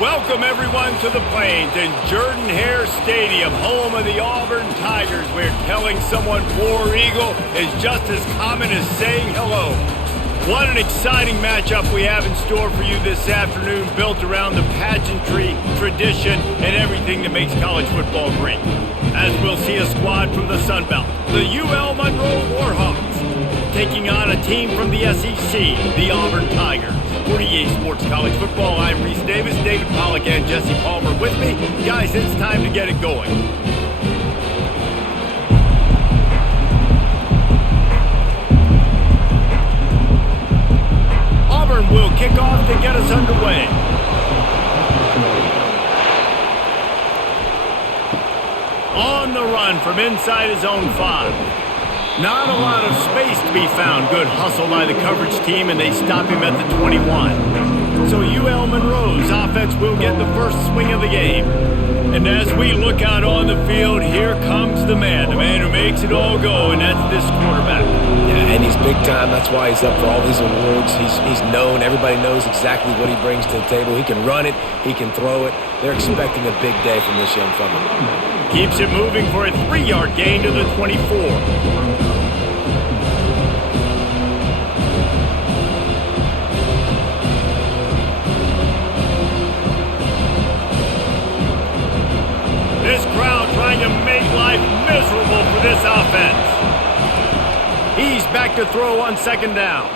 Welcome, everyone, to the Plains in Jordan-Hare Stadium, home of the Auburn Tigers, where telling someone War Eagle is just as common as saying hello. What an exciting matchup we have in store for you this afternoon, built around the pageantry, tradition, and everything that makes college football great. As we'll see a squad from the Sun Belt, the UL Monroe Warhawks, taking on a team from the SEC, the Auburn Tigers. For EA Sports College Football, I'm Reese Davis, David Pollack, and Jesse Palmer with me. Guys, it's time to get it going. Auburn will kick off to get us underway. On the run from inside his own 5. Not a lot of space to be found. Good hustle by the coverage team, and they stop him at the 21. So UL Monroe's offense will get the first swing of the game. And as we look out on the field, here comes the man who makes it all go, and that's this quarterback. Yeah, and he's big time. That's why he's up for all these awards. He's known. Everybody knows exactly what he brings to the table. He can run it. He can throw it. They're expecting a big day from this young fella. Keeps it moving for a 3-yard gain to the 24. This crowd trying to make life miserable for this offense. He's back to throw on second down.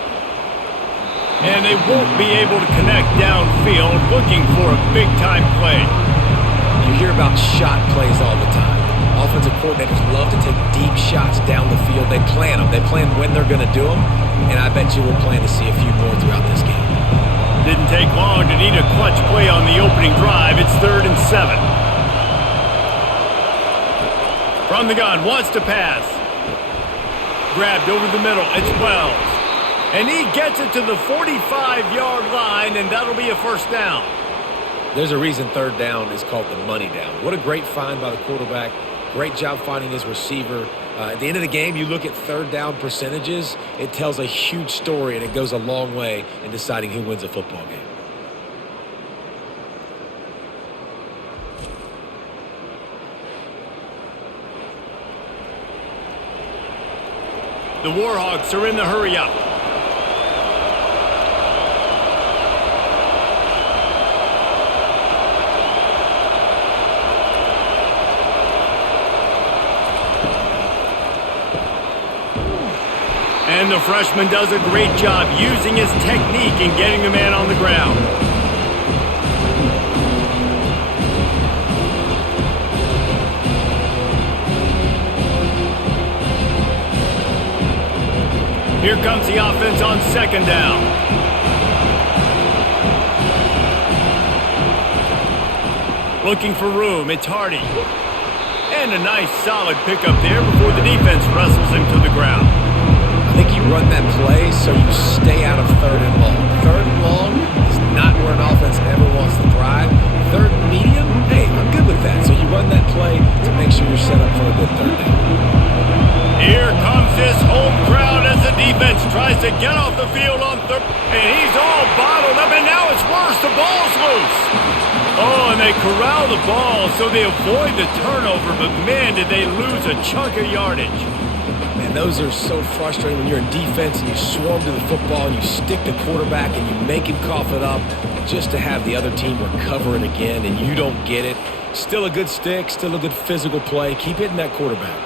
And they won't be able to connect downfield, looking for a big-time play. You hear about shot plays all the time. Offensive coordinators love to take deep shots down the field. They plan them. They plan when they're going to do them. And I bet you we're planning to see a few more throughout this game. Didn't take long to need a clutch play on the opening drive. It's 3rd and 7. From the gun, wants to pass. Grabbed over the middle, it's Wells. And he gets it to the 45-yard line, and that'll be a first down. There's a reason 3rd down is called the money down. What a great find by the quarterback. Great job finding his receiver. At the end of the game, you look at 3rd down percentages. It tells a huge story, and it goes a long way in deciding who wins a football game. The Warhawks are in the hurry-up. And the freshman does a great job using his technique and getting the man on the ground. Here comes the offense on second down. Looking for room, it's Hardy. And a nice solid pickup there before the defense wrestles him to the ground. I think you run that play so you stay out of 3rd and long. 3rd and long is not where an offense ever wants to thrive. 3rd and medium, hey, I'm good with that. So you run that play to make sure you're set up for a good 3rd down. Here comes this home crowd as the defense tries to get off the field on 3rd. And he's all bottled up, and now it's worse. The ball's loose. Oh, and they corral the ball so they avoid the turnover, but man, did they lose a chunk of yardage. Man, those are so frustrating when you're in defense and you swarm to the football and you stick the quarterback and you make him cough it up just to have the other team recover it again and you don't get it. Still a good stick, still a good physical play. Keep hitting that quarterback.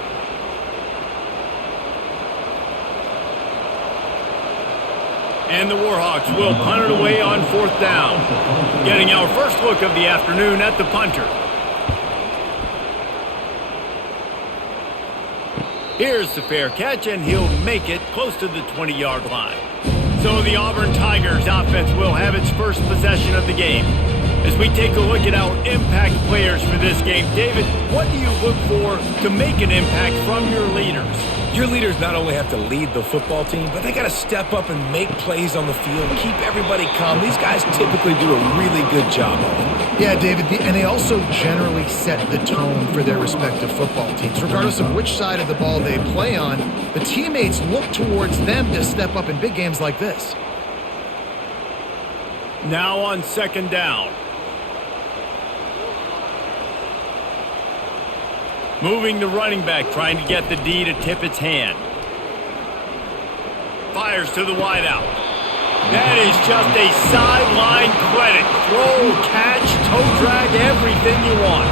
And the Warhawks will punt it away on 4th down. Getting our first look of the afternoon at the punter. Here's the fair catch, and he'll make it close to the 20-yard line. So the Auburn Tigers offense will have its first possession of the game. As we take a look at our impact players for this game, David, what do you look for to make an impact from your leaders? Your leaders not only have to lead the football team, but they got to step up and make plays on the field, keep everybody calm. These guys typically do a really good job of it. Yeah, David, and they also generally set the tone for their respective football teams. Regardless of which side of the ball they play on, the teammates look towards them to step up in big games like this. Now on second down. Moving the running back, trying to get the D to tip its hand. Fires to the wideout. That is just a sideline credit. Throw, catch, toe drag, everything you want.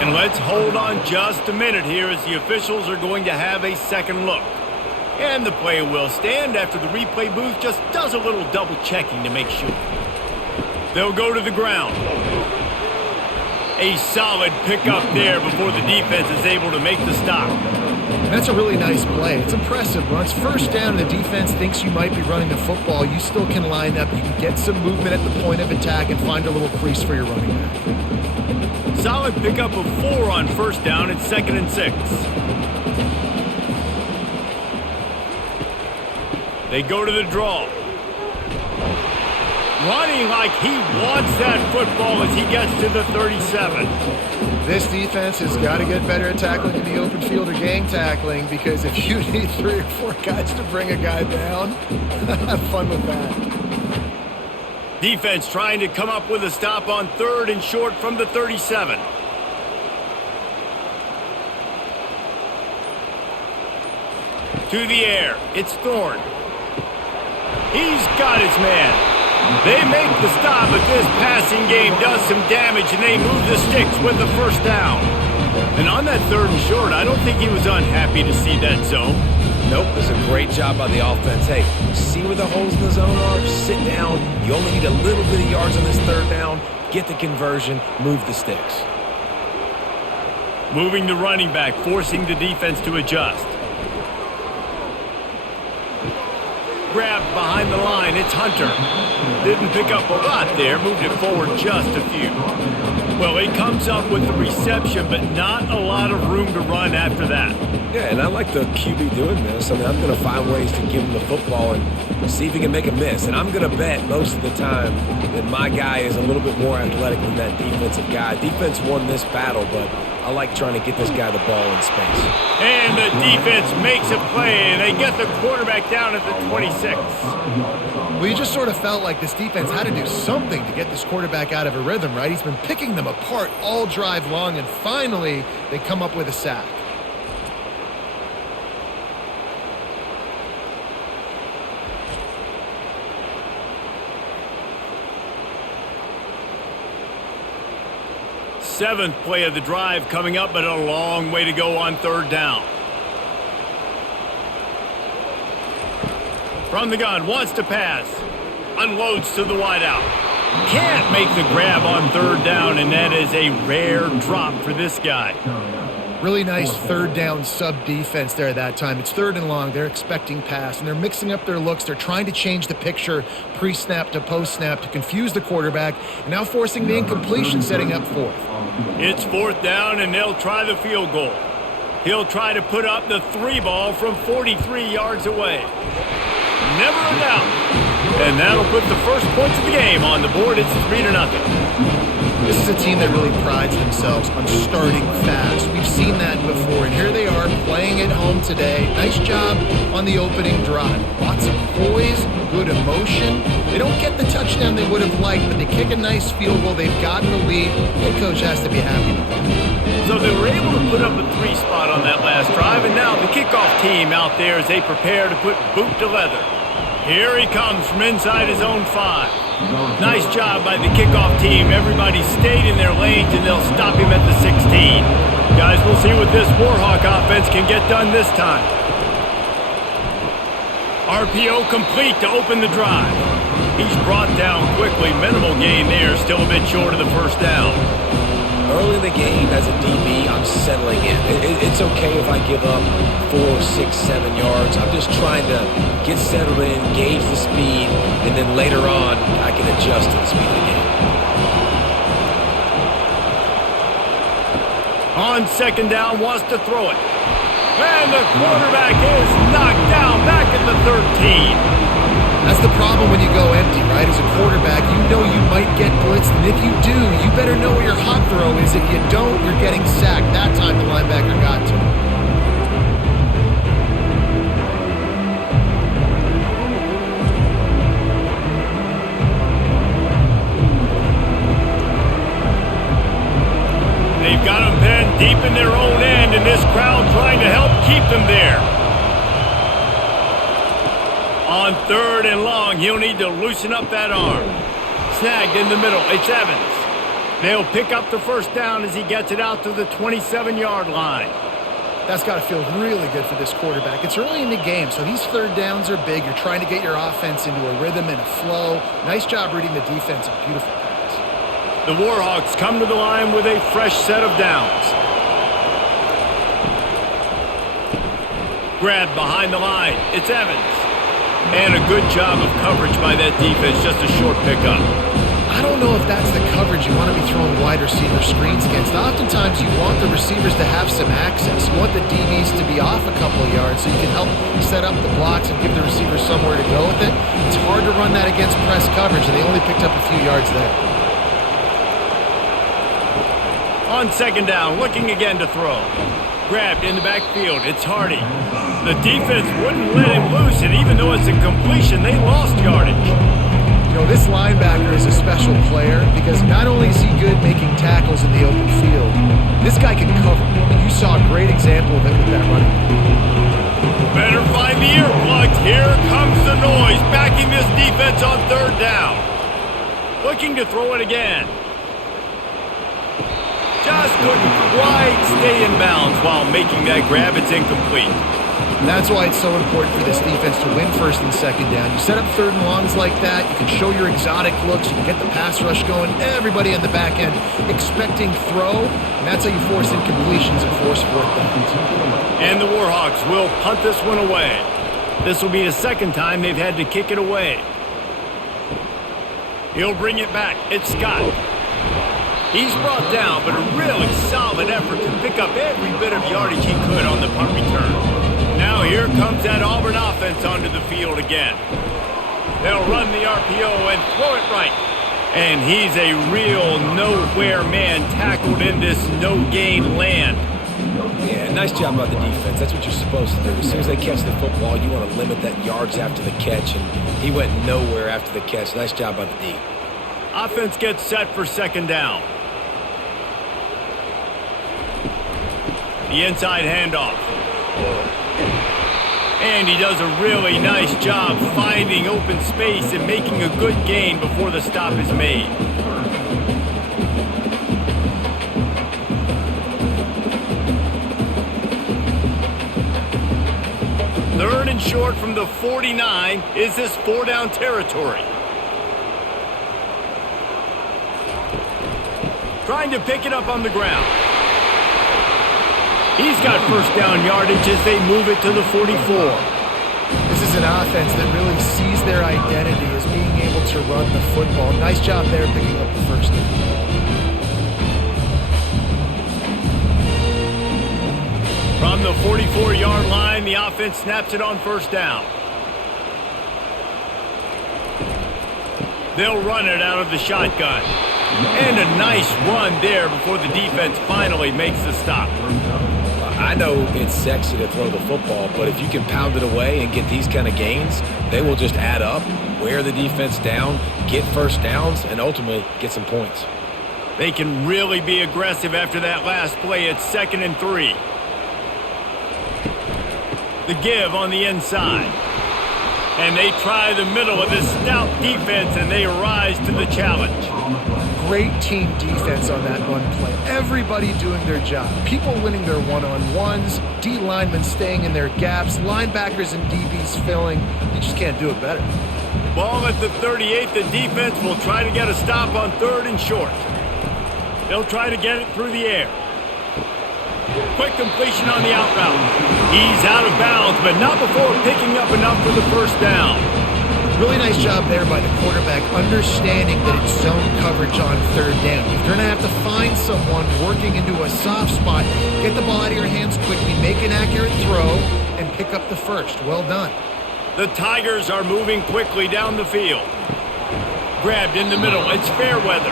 And let's hold on just a minute here as the officials are going to have a second look. And the play will stand after the replay booth just does a little double checking to make sure. They'll go to the ground. A solid pickup there before the defense is able to make the stop. That's a really nice play. It's impressive. When it's first down and the defense thinks you might be running the football, you still can line up. You can get some movement at the point of attack and find a little crease for your running back. Solid pickup of 4 on first down. It's 2nd and 6. They go to the draw. Running like he wants that football as he gets to the 37. This defense has got to get better at tackling in the open field or gang tackling, because if you need 3 or 4 guys to bring a guy down, have fun with that. Defense trying to come up with a stop on 3rd and short from the 37. To the air. It's Thorne. He's got his man. They make the stop, but this passing game does some damage, and they move the sticks with the first down. And on that 3rd and short, I don't think he was unhappy to see that zone. Nope, it was a great job by the offense. Hey, see where the holes in the zone are? Sit down. You only need a little bit of yards on this 3rd down. Get the conversion. Move the sticks. Moving the running back, forcing the defense to adjust. Grabbed behind the line. It's Hunter. Didn't pick up a lot there. Moved it forward just a few. Well, he comes up with the reception, but not a lot of room to run after that. Yeah, and I like the QB doing this. I mean, I'm going to find ways to give him the football and see if he can make a miss. And I'm going to bet most of the time that my guy is a little bit more athletic than that defensive guy. Defense won this battle, but I like trying to get this guy the ball in space. And the defense makes a play. They get the quarterback down at the 26. Well, you just sort of felt like this defense had to do something to get this quarterback out of a rhythm, right? He's been picking them apart all drive long, and finally they come up with a sack. Seventh play of the drive coming up, but a long way to go on 3rd down. From the gun, wants to pass. Unloads to the wideout. Can't make the grab on 3rd down, and that is a rare drop for this guy. Really nice 3rd down sub defense there that time. It's 3rd and long. They're expecting pass, and they're mixing up their looks. They're trying to change the picture pre-snap to post-snap to confuse the quarterback, and now forcing the incompletion, setting up 4th. It's 4th down, and they'll try the field goal. He'll try to put up the 3 ball from 43 yards away. Never a doubt. And that'll put the first points of the game on the board. It's 3-0. This is a team that really prides themselves on starting fast. We've seen that before, and here they are playing at home today. Nice job on the opening drive. Lots of poise, good emotion. They don't get the touchdown they would have liked, but they kick a nice field goal. They've gotten the lead. Head coach has to be happy with that. So they were able to put up a 3 spot on that last drive, and now the kickoff team out there as they prepare to put boot to leather. Here he comes from inside his own 5. Nice job by the kickoff team. Everybody stayed in their lanes, and they'll stop him at the 16. Guys, we'll see what this Warhawk offense can get done this time. RPO complete to open the drive. He's brought down quickly. Minimal gain there. Still a bit short of the first down. Early in the game, as a DB, I'm settling in. It's okay if I give up 4, 6, 7 yards. I'm just trying to get settled in, gauge the speed, and then later on, I can adjust to the speed of the game. On 2nd down, wants to throw it. And the quarterback is knocked down back at the 13. That's the problem when you go empty, right? As a quarterback, you know you might get blitzed, and if you do, you better know where your hot throw is. If you don't, you're getting sacked. That time the linebacker got to him. They've got keep them there. On 3rd and long, he'll need to loosen up that arm. Snagged in the middle, it's Evans. They'll pick up the first down as he gets it out to the 27-yard line. That's got to feel really good for this quarterback. It's early in the game, so these third downs are big. You're trying to get your offense into a rhythm and a flow. Nice job reading the defense. A beautiful pass. The Warhawks come to the line with a fresh set of downs. Grab behind the line. It's Evans. And a good job of coverage by that defense. Just a short pickup. I don't know if that's the coverage you want to be throwing wide receiver screens against. Oftentimes, you want the receivers to have some access. You want the DBs to be off a couple of yards so you can help set up the blocks and give the receivers somewhere to go with it. It's hard to run that against press coverage, and they only picked up a few yards there. On 2nd down, looking again to throw. Grabbed in the backfield. It's Hardy. The defense wouldn't let him loose, and even though it's a completion, they lost yardage. You know, this linebacker is a special player because not only is he good making tackles in the open field, this guy can cover. And you saw a great example of it with that running back. Better find the earplugs. Here comes the noise, backing this defense on 3rd down. Looking to throw it again. Just couldn't quite stay in bounds while making that grab. It's incomplete. That's why it's so important for this defense to win 1st and 2nd down. You set up 3rd and longs like that, you can show your exotic looks, you can get the pass rush going, everybody on the back end expecting throw, and that's how you force incompletions and force 4th downs. And the Warhawks will punt this one away. This will be the 2nd time they've had to kick it away. He'll bring it back. It's Scott. He's brought down, but a really solid effort to pick up every bit of yardage he could on the punt return. Now here comes that Auburn offense onto the field again. They'll run the RPO and throw it right. And he's a real nowhere man tackled in this no-gain land. Yeah, nice job by the defense. That's what you're supposed to do. As soon as they catch the football, you want to limit that yards after the catch, and he went nowhere after the catch. Nice job by the D. Offense gets set for 2nd down. The inside handoff. And he does a really nice job finding open space and making a good gain before the stop is made. Third and short from the 49. Is this 4-down territory? Trying to pick it up on the ground. He's got 1st down yardage as they move it to the 44. This is an offense that really sees their identity as being able to run the football. Nice job there picking up the 1st down. From the 44-yard line, the offense snaps it on 1st down. They'll run it out of the shotgun. And a nice run there before the defense finally makes the stop. I know it's sexy to throw the football, but if you can pound it away and get these kind of gains, they will just add up, wear the defense down, get 1st downs, and ultimately get some points. They can really be aggressive after that last play. It's 2nd and 3. The give on the inside. And they try the middle of this stout defense, and they rise to the challenge. Great team defense on that run play. Everybody doing their job. People winning their one-on-ones, D linemen staying in their gaps, linebackers and DBs filling. You just can't do it better. Ball at the 38. The defense will try to get a stop on 3rd and short. They'll try to get it through the air. Quick completion on the out route. He's out of bounds, but not before picking up enough for the 1st down. Really nice job there by the quarterback, understanding that it's zone coverage on 3rd down. If you're going to have to find someone working into a soft spot, get the ball out of your hands quickly, make an accurate throw, and pick up the 1st. Well done. The Tigers are moving quickly down the field. Grabbed in the middle. It's Fairweather.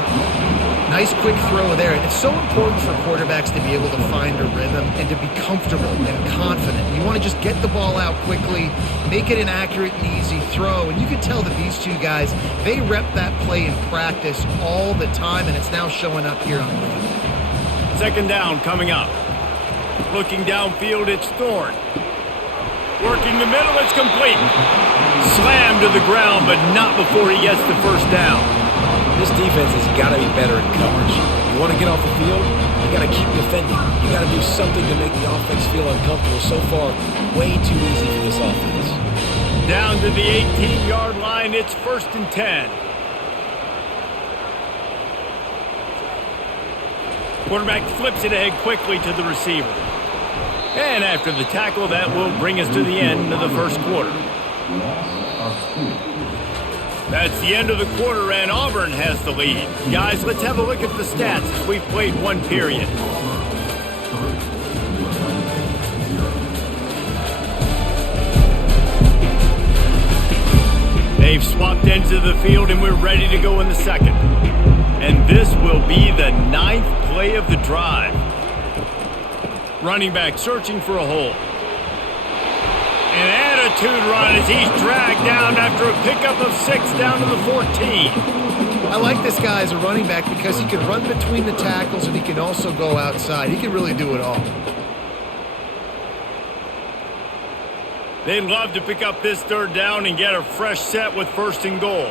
Nice quick throw there. And it's so important for quarterbacks to be able to find a rhythm and to be comfortable and confident. You want to just get the ball out quickly, make it an accurate and easy throw. And you can tell that these two guys, they rep that play in practice all the time, and it's now showing up here on the field. 2nd down coming up. Looking downfield, it's Thorne. Working the middle, it's complete. Slammed to the ground, but not before he gets the first down. This defense has got to be better in coverage. You want to get off the field, you got to keep defending. You got to do something to make the offense feel uncomfortable. So far, way too easy for this offense. Down to the 18-yard line, it's 1st and 10. Quarterback flips it ahead quickly to the receiver. And after the tackle, that will bring us to the end of the first quarter. That's the end of the quarter, and Auburn has the lead. Guys, let's have a look at the stats as we've played one period. They've swapped ends of the field, and we're ready to go in the second. And this will be the 9th play of the drive. Running back searching for a hole. An attitude run as he's dragged down after a pickup of 6 down to the 14. I like this guy as a running back because he can run between the tackles and he can also go outside. He can really do it all. They'd love to pick up this 3rd down and get a fresh set with 1st and goal.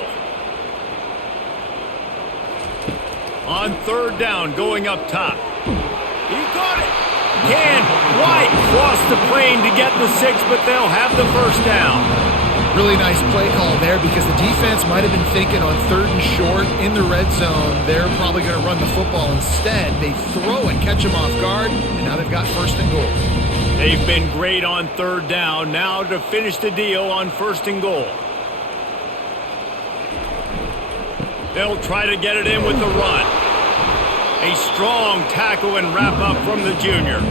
On 3rd down, going up top. He got it. Can White cross the plane to get the 6, but they'll have the 1st down. Really nice play call there because the defense might have been thinking on 3rd and short in the red zone. They're probably going to run the football instead. They throw it, catch them off guard, and now they've got 1st and goal. They've been great on 3rd down. Now to finish the deal on 1st and goal. They'll try to get it in with the run. A strong tackle and wrap up from the junior.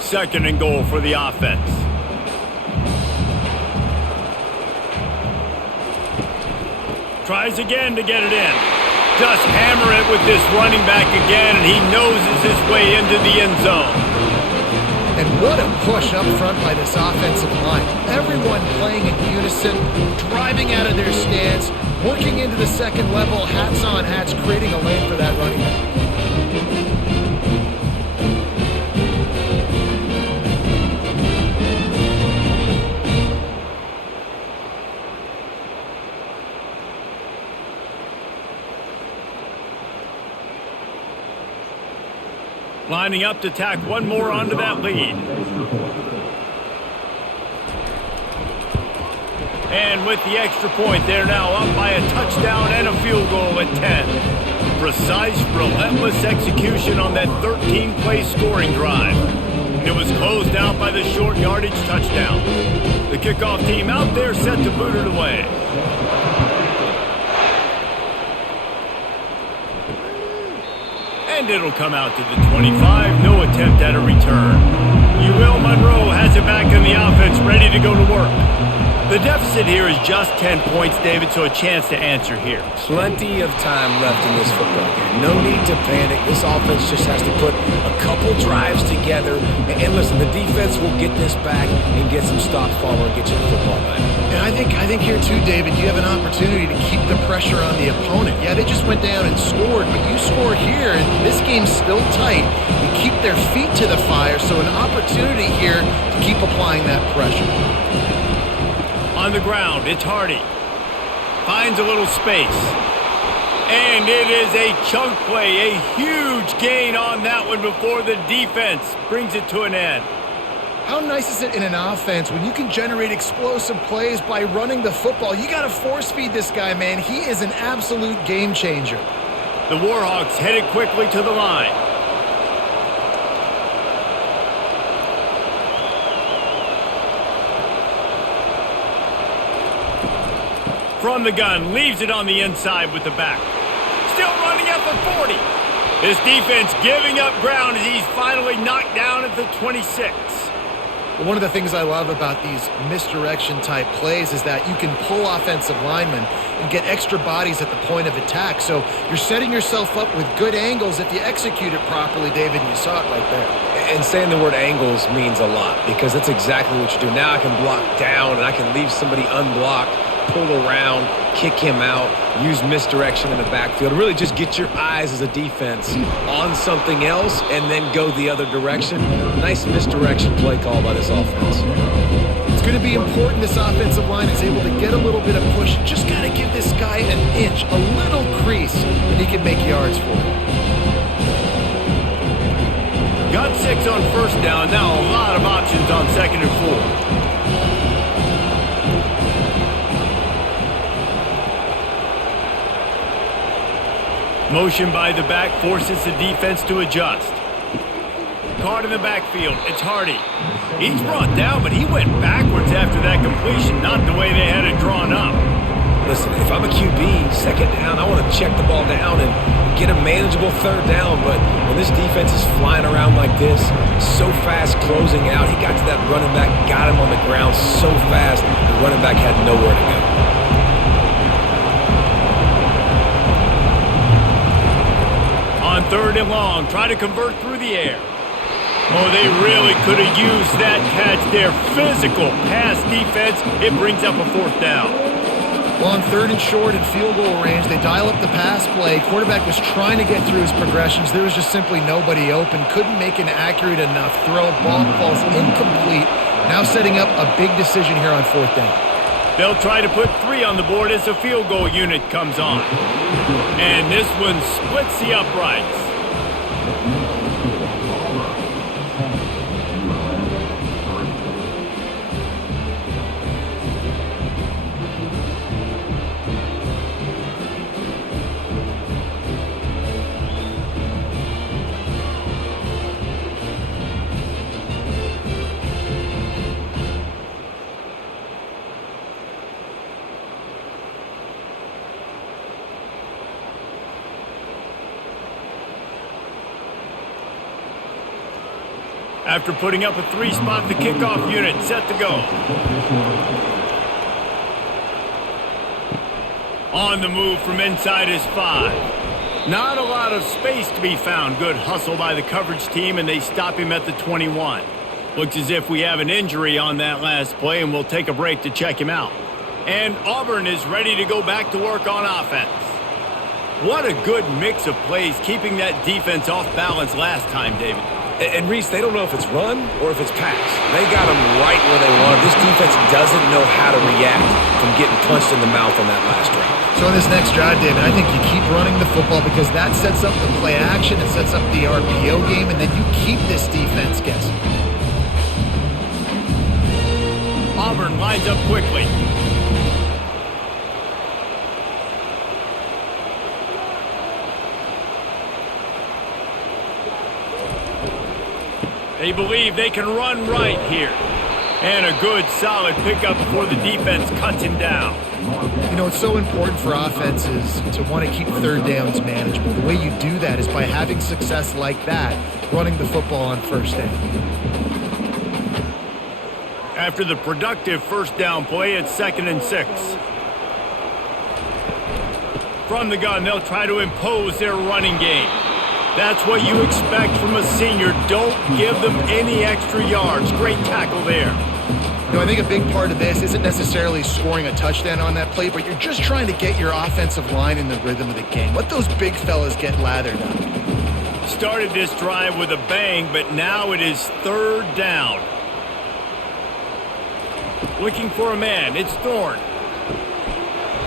Second and goal for the offense. Tries again to get it in. Just hammer it with this running back again, and he noses his way into the end zone. And what a push up front by this offensive line. Everyone playing in unison, driving out of their stance, working into the second level, hats on hats, creating a lane for that running back. Lining up to tack one more onto that lead. And with the extra point, they're now up by a touchdown and a field goal at 10. Precise, relentless execution on that 13-play scoring drive. And it was closed out by the short yardage touchdown. The kickoff team out there set to boot it away. And it'll come out to the 25. No attempt at a return. Monroe has it back in the offense, ready to go to work. The deficit here is just 10 points, David, so a chance to answer here. Plenty of time left in this football game. No need to panic. This offense just has to put a couple drives together. And listen, the defense will get this back and get some stops forward and get you the football back. And I think here too, David, you have an opportunity to keep the pressure on the opponent. Yeah, they just went down and scored, but you score here, and this game's still tight. You keep their feet to the fire, so an opportunity here to keep applying that pressure. On the ground, it's Hardy. Finds a little space. And it is a chunk play, a huge gain on that one before the defense brings it to an end. How nice is it in an offense when you can generate explosive plays by running the football? You got to force feed this guy, man. He is an absolute game changer. The Warhawks headed quickly to the line. From the gun, leaves it on the inside with the back. Still running at the 40. His defense giving up ground as he's finally knocked down at the 26. One of the things I love about these misdirection-type plays is that you can pull offensive linemen and get extra bodies at the point of attack. So you're setting yourself up with good angles if you execute it properly, David, and you saw it right there. And saying the word angles means a lot because that's exactly what you do. Now I can block down and I can leave somebody unblocked, pull around, kick him out, use misdirection in the backfield. Really just get your eyes as a defense on something else and then go the other direction. Nice misdirection play call by this offense. It's going to be important this offensive line is able to get a little bit of push. Just got to give this guy an inch, a little crease, and he can make yards for it. Got 6 on first down. Now a lot of options on 2nd and 4. Motion by the back forces the defense to adjust. Caught in the backfield. It's Hardy. He's brought down, but he went backwards after that completion, not the way they had it drawn up. Listen, if I'm a QB, 2nd down, I want to check the ball down and get a manageable 3rd down. But when this defense is flying around like this, so fast closing out, he got to that running back, got him on the ground so fast, the running back had nowhere to go. On 3rd and long, try to convert through the air. Oh, they really could have used that catch there. Physical pass defense. It brings up a 4th down. Well, on 3rd and short and field goal range, they dial up the pass play. Quarterback was trying to get through his progressions. There was just simply nobody open. Couldn't make an accurate enough throw. Ball falls incomplete. Now setting up a big decision here on 4th down. They'll try to put 3 on the board as the field goal unit comes on. And this one splits the uprights. After putting up a 3 spot, the kickoff unit set to go. On the move from inside his 5. Not a lot of space to be found. Good hustle by the coverage team, and they stop him at the 21. Looks as if we have an injury on that last play, and we'll take a break to check him out. And Auburn is ready to go back to work on offense. What a good mix of plays, keeping that defense off balance last time, David. And Reese, they don't know if it's run or if it's pass. They got them right where they want. This defense doesn't know how to react from getting punched in the mouth on that last drive. So in this next drive, David, I think you keep running the football because that sets up the play action, it sets up the RPO game, and then you keep this defense guessing. Auburn lines up quickly. They believe they can run right here. And a good, solid pickup before the defense cuts him down. You know, it's so important for offenses to want to keep 3rd downs manageable. The way you do that is by having success like that, running the football on 1st down. After the productive 1st down play, it's 2nd and 6. From the gun, they'll try to impose their running game. That's what you expect from a senior. Don't give them any extra yards. Great tackle there. You know, I think a big part of this isn't necessarily scoring a touchdown on that play, but you're just trying to get your offensive line in the rhythm of the game. Let those big fellas get lathered up. Started this drive with a bang, but now it is 3rd down. Looking for a man. It's Thorne.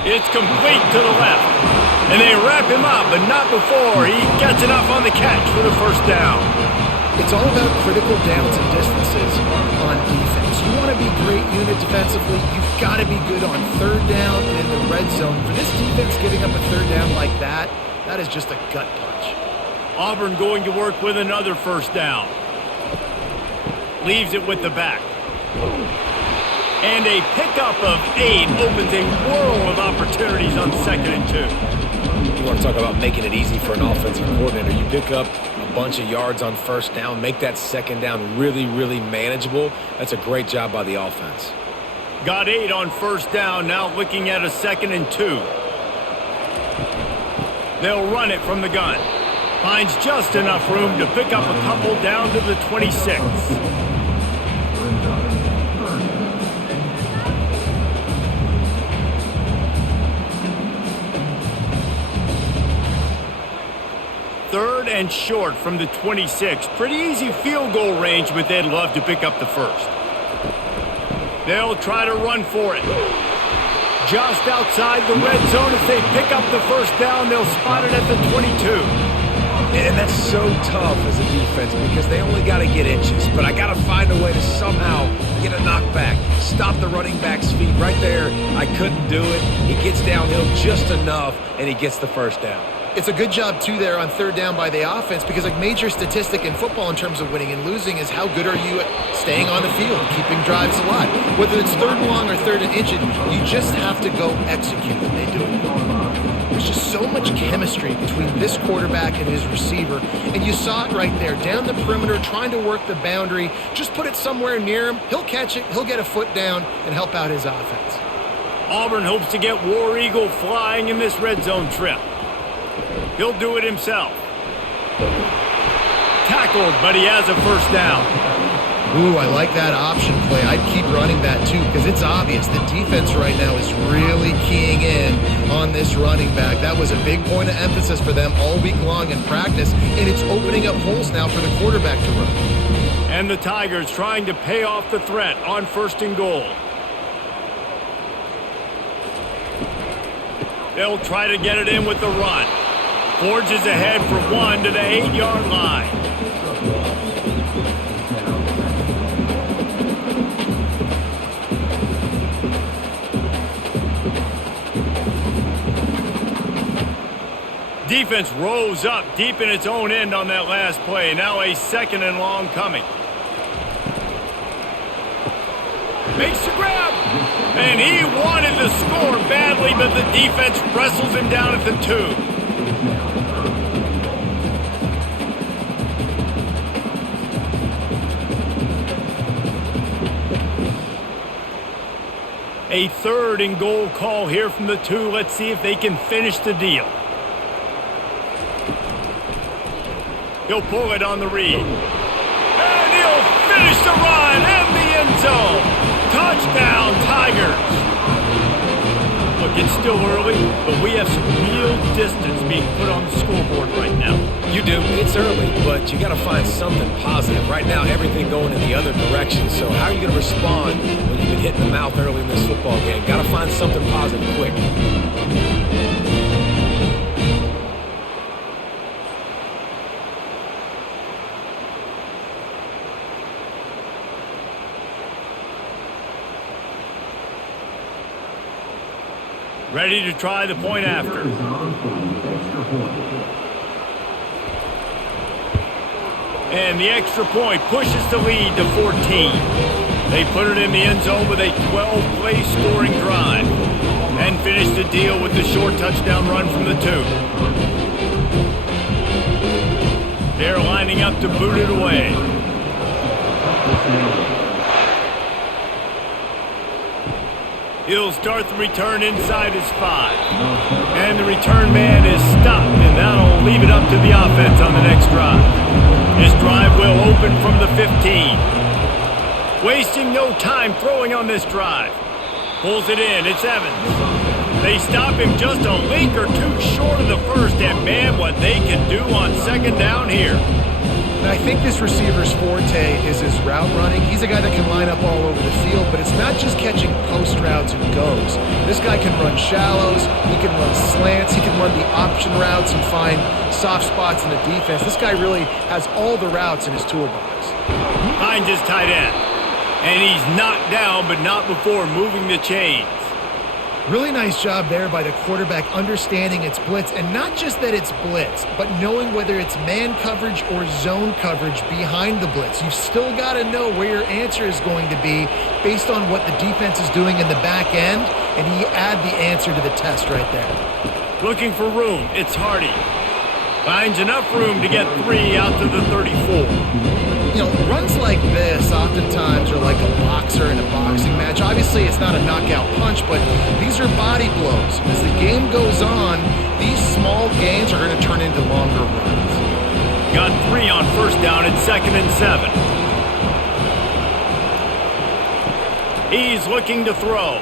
It's complete to the left. And they wrap him up, but not before he gets enough on the catch for the 1st down. It's all about critical downs and distances on defense. You want to be great unit defensively, you've got to be good on 3rd down and in the red zone. For this defense giving up a 3rd down like that, that is just a gut punch. Auburn going to work with another 1st down. Leaves it with the back. And a pickup of 8 opens a world of opportunities on 2nd and 2. You want to talk about making it easy for an offensive coordinator. You pick up a bunch of yards on first down, make that second down really, really manageable. That's a great job by the offense. Got 8 on first down, now looking at a 2nd and 2. They'll run it from the gun. Finds just enough room to pick up a couple down to the 26. Third and short from the 26. Pretty easy field goal range, but they'd love to pick up the first. They'll try to run for it. Just outside the red zone. If they pick up the first down, they'll spot it at the 22. And that's so tough as a defense because they only got to get inches. But I got to find a way to somehow get a knockback, stop the running back's feet. Right there, I couldn't do it. He gets downhill just enough, and he gets the first down. It's a good job, too, there on third down by the offense because a major statistic in football in terms of winning and losing is how good are you at staying on the field, keeping drives alive. Whether it's third and long or third and inches, you just have to go execute, and they do it. There's just so much chemistry between this quarterback and his receiver, and you saw it right there, down the perimeter, trying to work the boundary. Just put it somewhere near him. He'll catch it, he'll get a foot down, and help out his offense. Auburn hopes to get War Eagle flying in this red zone trip. He'll do it himself. Tackled, but he has a first down. Ooh, I like that option play. I'd keep running that too because it's obvious the defense right now is really keying in on this running back. That was a big point of emphasis for them all week long in practice, and it's opening up holes now for the quarterback to run. And the Tigers trying to pay off the threat on 1st and goal. They'll try to get it in with the run. Forges ahead for 1 to the 8-yard line. Defense rose up deep in its own end on that last play. Now a 2nd and long coming. Makes the grab. And he wanted to score badly, but the defense wrestles him down at the 2. A 3rd and goal call here from the 2. Let's see if they can finish the deal. He'll pull it on the read. And he'll finish the run and the end zone. Touchdown, Tigers. Look, it's still early, but we have some real distance being put on the scoreboard right now. You do. It's early, but you got to find something positive. Right now, everything going in the other direction. So how are you going to respond when you've been hit in the mouth early in this football game? Got to find something positive quick. Ready to try the point after. And the extra point pushes the lead to 14. They put it in the end zone with a 12-play scoring drive and finish the deal with the short touchdown run from the 2. They're lining up to boot it away. He'll start the return inside his 5. And the return man is stopped, and that'll leave it up to the offense on the next drive. This drive will open from the 15. Wasting no time throwing on this drive. Pulls it in, it's Evans. They stop him just a link or 2 short of the first, and man, what they can do on 2nd down here. And I think this receiver's forte is his route running. He's a guy that can line up all over the field, but it's not just catching post routes and goes. This guy can run shallows, he can run slants, he can run the option routes and find soft spots in the defense. This guy really has all the routes in his toolbox. Finds his tight end. And he's knocked down, but not before moving the chains. Really nice job there by the quarterback understanding it's blitz, and not just that it's blitz, but knowing whether it's man coverage or zone coverage behind the blitz. You've still got to know where your answer is going to be based on what the defense is doing in the back end, and he add the answer to the test right there. Looking for room. It's Hardy. Finds enough room to get 3 out to the 34. You know, runs like this oftentimes are like a boxer in a boxing match. Obviously, it's not a knockout punch, but these are body blows. As the game goes on, these small gains are going to turn into longer runs. Got 3 on first down at 2nd and 7. He's looking to throw.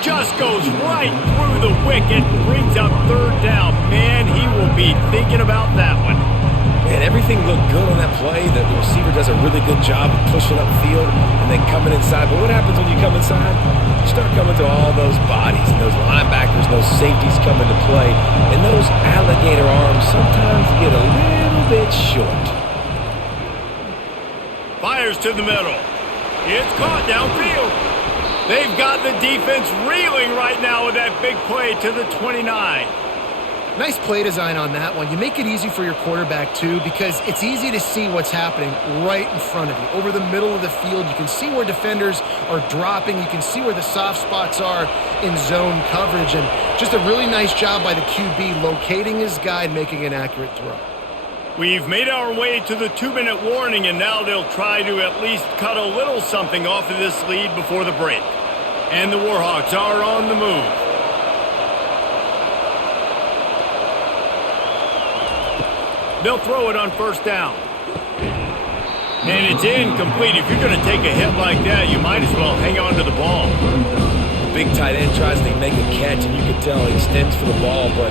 Just goes right through the wicket, brings up 3rd down. Man, he will be thinking about that one. Man, everything looked good on that play. The receiver does a really good job of pushing upfield and then coming inside. But what happens when you come inside? You start coming to all those bodies and those linebackers, those safeties come into play. And those alligator arms sometimes get a little bit short. Fires to the middle. It's caught downfield. They've got the defense reeling right now with that big play to the 29. Nice play design on that one. You make it easy for your quarterback, too, because it's easy to see what's happening right in front of you. Over the middle of the field, you can see where defenders are dropping. You can see where the soft spots are in zone coverage. And just a really nice job by the QB locating his guy and making an accurate throw. We've made our way to the 2-minute warning, and now they'll try to at least cut a little something off of this lead before the break. And the Warhawks are on the move. They'll throw it on first down. And it's incomplete. If you're going to take a hit like that, you might as well hang on to the ball. The big tight end tries to make a catch, and you can tell he extends for the ball, but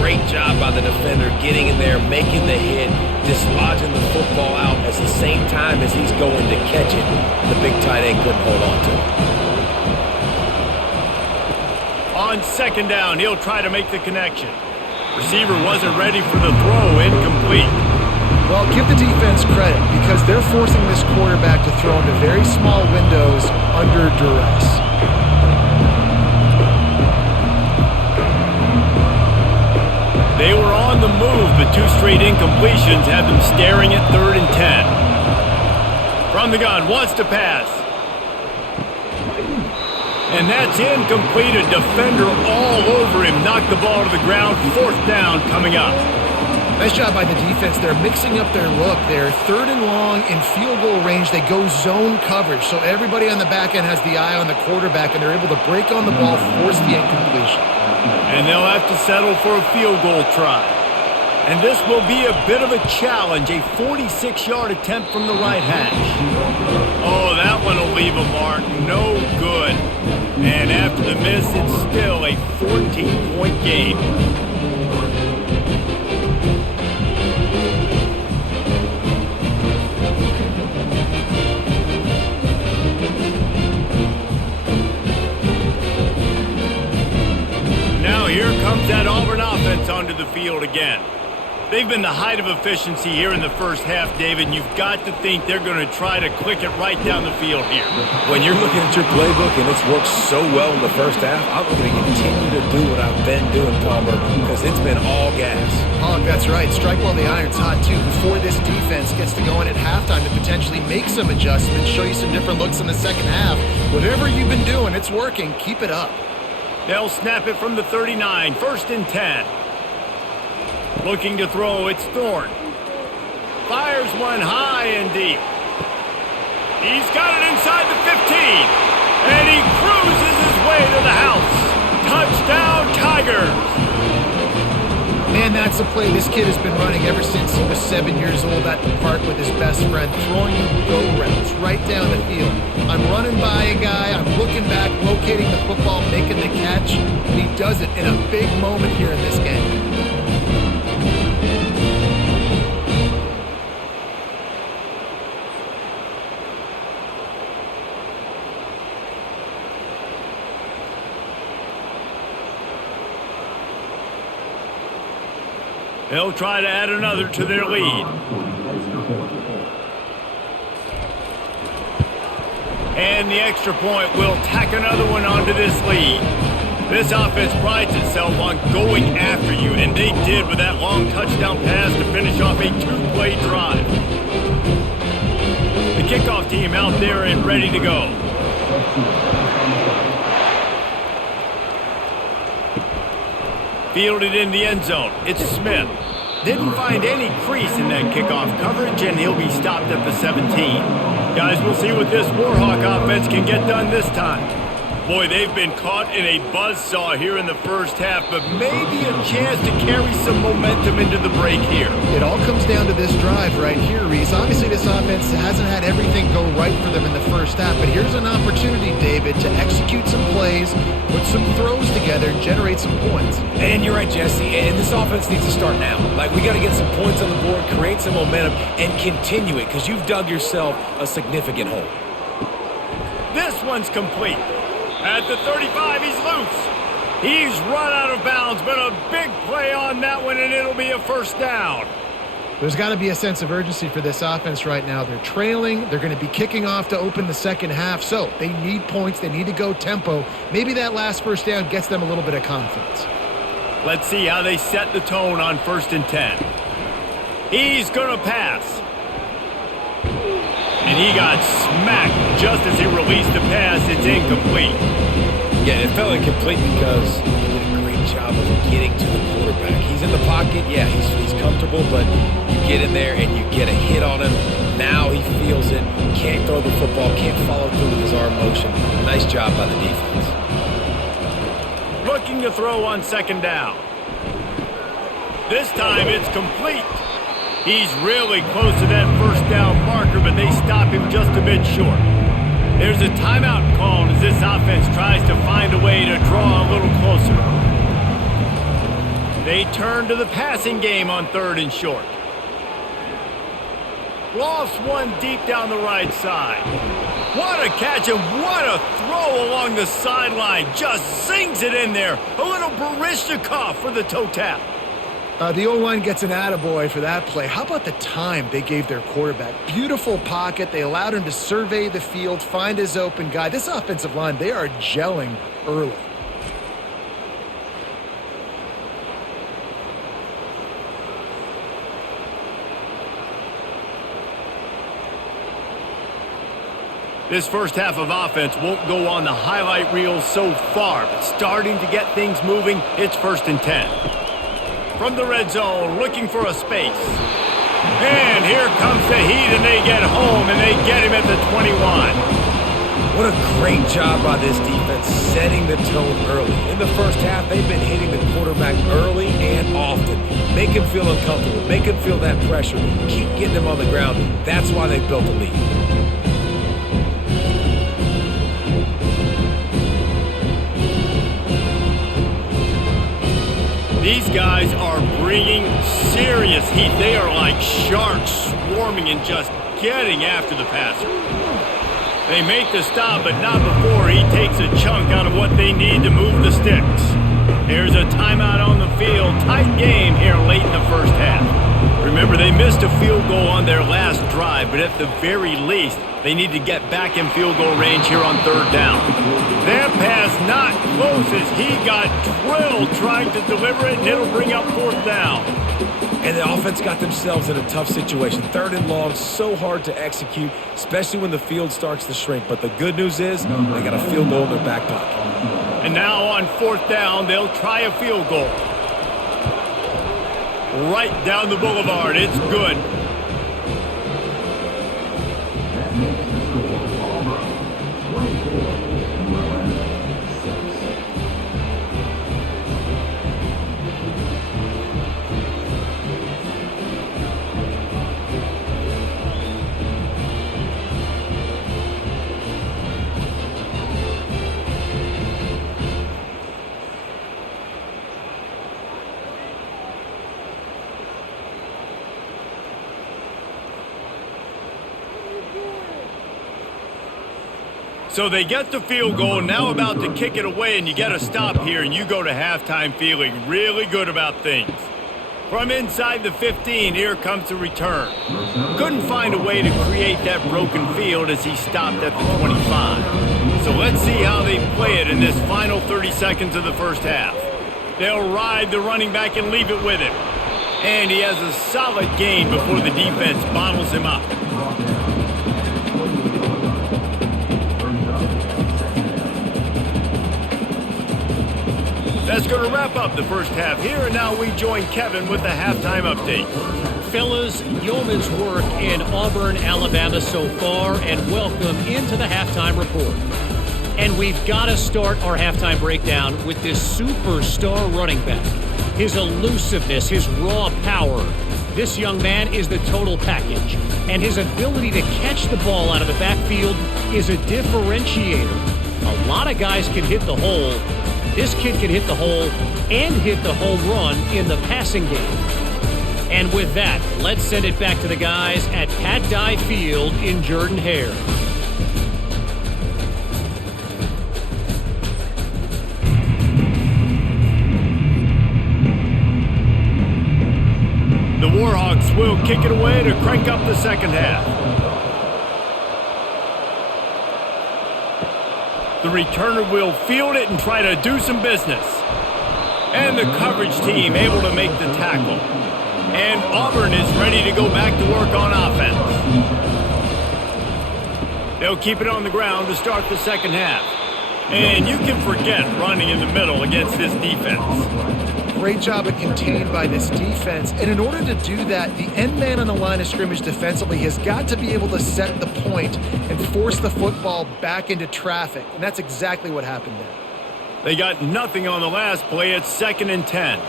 great job by the defender getting in there, making the hit, dislodging the football out at the same time as he's going to catch it. The big tight end couldn't hold on to it. On 2nd down, he'll try to make the connection. Receiver wasn't ready for the throw, incomplete. Well, give the defense credit because they're forcing this quarterback to throw into very small windows under duress. They were on the move, but 2 straight incompletions had them staring at 3rd and 10. From the gun, wants to pass. And that's incomplete. A defender all over him. Knocked the ball to the ground. 4th down coming up. Nice job by the defense. They're mixing up their look. They're 3rd and long in field goal range. They go zone coverage. So everybody on the back end has the eye on the quarterback, and they're able to break on the ball, force the incompletion. And they'll have to settle for a field goal try. And this will be a bit of a challenge. A 46-yard attempt from the right hash. Oh, that one will leave a mark. No good. And after the miss, it's still a 14-point game. Now here comes that Auburn offense onto the field again. They've been the height of efficiency here in the first half, David, and you've got to think they're going to try to click it right down the field here. When you're looking at your playbook and it's worked so well in the first half, I'm going to continue to do what I've been doing, Palmer, because it's been all gas. Oh, that's right. Strike while the iron's hot, too, before this defense gets to going at halftime to potentially make some adjustments, show you some different looks in the second half. Whatever you've been doing, it's working. Keep it up. They'll snap it from the 39, 1st and 10. Looking to throw, it's Thorne. Fires one high and deep. He's got it inside the 15. And he cruises his way to the house. Touchdown, Tigers. Man, that's a play this kid has been running ever since he was 7 years old at the park with his best friend, throwing go routes right down the field. I'm running by a guy, I'm looking back, locating the football, making the catch, and he does it in a big moment here in this game. They'll try to add another to their lead. And the extra point will tack another one onto this lead. This offense prides itself on going after you, and they did with that long touchdown pass to finish off a 2-play drive. The kickoff team out there and ready to go. Fielded in the end zone. It's Smith. Didn't find any crease in that kickoff coverage, and he'll be stopped at the 17. Guys, we'll see what this Warhawk offense can get done this time. Boy, they've been caught in a buzzsaw here in the first half, but maybe a chance to carry some momentum into the break here. It all comes down to this drive right here, Reese. Obviously, this offense hasn't had everything go right for them in the first half, but here's an opportunity, David, to execute some plays, put some throws together, and generate some points. And you're right, Jesse, and this offense needs to start now. Like, we got to get some points on the board, create some momentum, and continue it, because you've dug yourself a significant hole. This one's complete. At the 35, he's loose. He's run out of bounds, but a big play on that one, and it'll be a first down. There's got to be a sense of urgency for this offense right now. They're trailing. They're going to be kicking off to open the second half, so they need points. They need to go tempo. Maybe that last first down gets them a little bit of confidence. Let's see how they set the tone on 1st and 10. He's going to pass. And he got smacked just as he released the pass. It's incomplete. Yeah, it felt incomplete because he did a great job of getting to the quarterback. He's in the pocket. Yeah, he's comfortable, but you get in there and you get a hit on him. Now he feels it. Can't throw the football. Can't follow through with his arm motion. Nice job by the defense. Looking to throw on 2nd down. This time it's complete. He's really close to that first down marker, but they stop him just a bit short. There's a timeout called as this offense tries to find a way to draw a little closer. They turn to the passing game on 3rd and short. Lofts one deep down the right side. What a catch and what a throw along the sideline. Just zings it in there. A little Baryshnikov for the toe tap. The O-line gets an attaboy for that play. How about the time they gave their quarterback? Beautiful pocket. They allowed him to survey the field, find his open guy. This offensive line, they are gelling early. This first half of offense won't go on the highlight reel so far, but starting to get things moving, it's 1st and 10. From the red zone, looking for a space. And here comes the heat, and they get home, and they get him at the 21. What a great job by this defense setting the tone early. In the first half, they've been hitting the quarterback early and often. Make him feel uncomfortable. Make him feel that pressure. Keep getting him on the ground. That's why they built the lead. These guys are bringing serious heat. They are like sharks swarming and just getting after the passer. They make the stop, but not before he takes a chunk out of what they need to move the sticks. Here's a timeout on the field. Tight game here late in the first half. Remember, they missed a field goal on their last drive, but at the very least, they need to get back in field goal range here on 3rd down. That pass not close as he got drilled trying to deliver it, and it'll bring up 4th down. And the offense got themselves in a tough situation. 3rd and long, so hard to execute, especially when the field starts to shrink. But the good news is they got a field goal in their back pocket. And now on 4th down, they'll try a field goal. Right down the boulevard. It's good. So they get the field goal, now about to kick it away, and you get a stop here, and you go to halftime feeling really good about things. From inside the 15, here comes the return. Couldn't find a way to create that broken field as he stopped at the 25. So let's see how they play it in this final 30 seconds of the first half. They'll ride the running back and leave it with him. And he has a solid gain before the defense bottles him up. That's going to wrap up the first half here, and now we join Kevin with the halftime update. Fellas, yeoman's work in Auburn, Alabama so far, and welcome into the halftime report. And we've got to start our halftime breakdown with this superstar running back. His elusiveness, his raw power. This young man is the total package, and his ability to catch the ball out of the backfield is a differentiator. A lot of guys can hit the hole. This kid can hit the hole and hit the home run in the passing game. And with that, let's send it back to the guys at Pat Dye Field in Jordan-Hare. The Warhawks will kick it away to crank up the second half. The returner will field it and try to do some business. And the coverage team able to make the tackle. And Auburn is ready to go back to work on offense. They'll keep it on the ground to start the second half. And you can forget running in the middle against this defense. Great job of contained by this defense. And in order to do that, the end man on the line of scrimmage defensively has got to be able to set the point and force the football back into traffic. And that's exactly what happened there. They got nothing on the last play. It's 2nd and 10.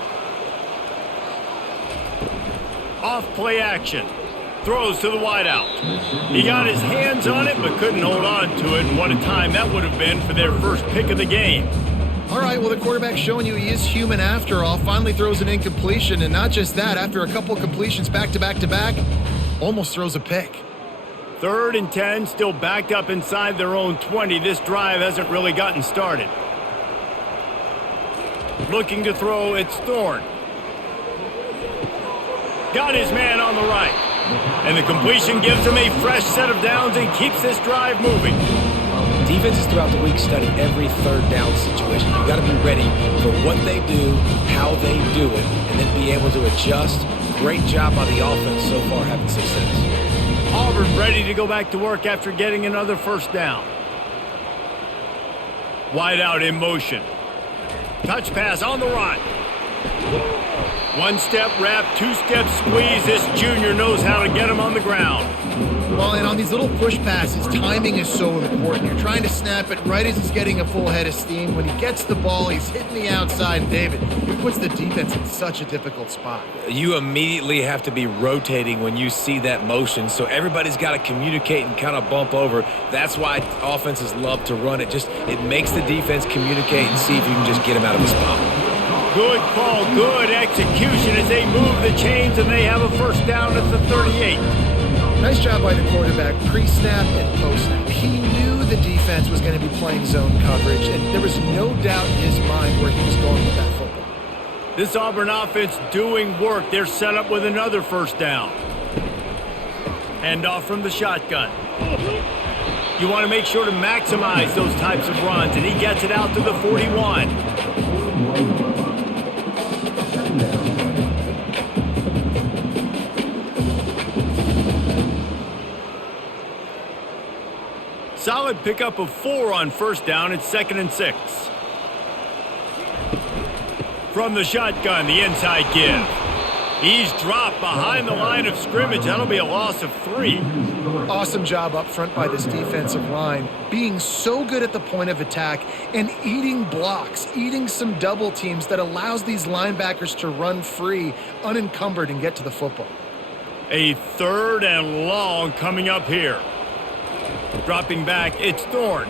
Off play action. Throws to the wideout. He got his hands on it but couldn't hold on to it. And what a time that would have been for their first pick of the game. All right, well, the quarterback's showing you he is human after all. Finally throws an incompletion, and not just that, after a couple completions back-to-back-to-back, almost throws a pick. 3rd and 10, still backed up inside their own 20. This drive hasn't really gotten started. Looking to throw, it's Thorne. Got his man on the right. And the completion gives him a fresh set of downs and keeps this drive moving. Defenses throughout the week study every third down situation. You've got to be ready for what they do, how they do it, and then be able to adjust. Great job by the offense so far having success. Auburn ready to go back to work after getting another first down. Wide out in motion. Touch pass on the run. 1-step wrap, 2-step squeeze. This junior knows how to get him on the ground. Well, and on these little push passes, timing is so important. You're trying to snap it right as he's getting a full head of steam. When he gets the ball, he's hitting the outside. And David, he puts the defense in such a difficult spot. You immediately have to be rotating when you see that motion, so everybody's got to communicate and kind of bump over. That's why offenses love to run it. It makes the defense communicate and see if you can just get him out of the spot. Good call, good execution as they move the chains and they have a first down at the 38. Nice job by the quarterback, pre-snap and post-snap. He knew the defense was going to be playing zone coverage, and there was no doubt in his mind where he was going with that football. This Auburn offense doing work. They're set up with another first down. Hand off from the shotgun. You want to make sure to maximize those types of runs, and he gets it out to the 41. Solid pickup of 4 on first down. It's 2nd and 6. From the shotgun, the inside give. He's dropped behind the line of scrimmage. That'll be a loss of 3. Awesome job up front by this defensive line, being so good at the point of attack and eating blocks, eating some double teams that allows these linebackers to run free, unencumbered, and get to the football. A 3rd and long coming up here. Dropping back, it's Thorne.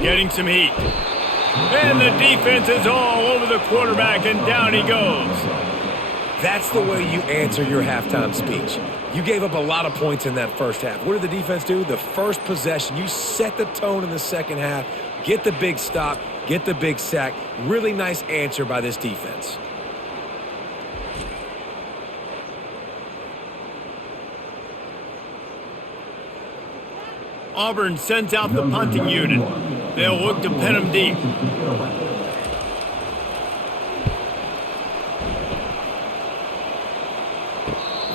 Getting some heat. And the defense is all over the quarterback, and down he goes. That's the way you answer your halftime speech. You gave up a lot of points in that first half. What did the defense do? The first possession, you set the tone in the second half, get the big stop, get the big sack. Really nice answer by this defense. Auburn sends out the punting unit. They'll look to pin him deep.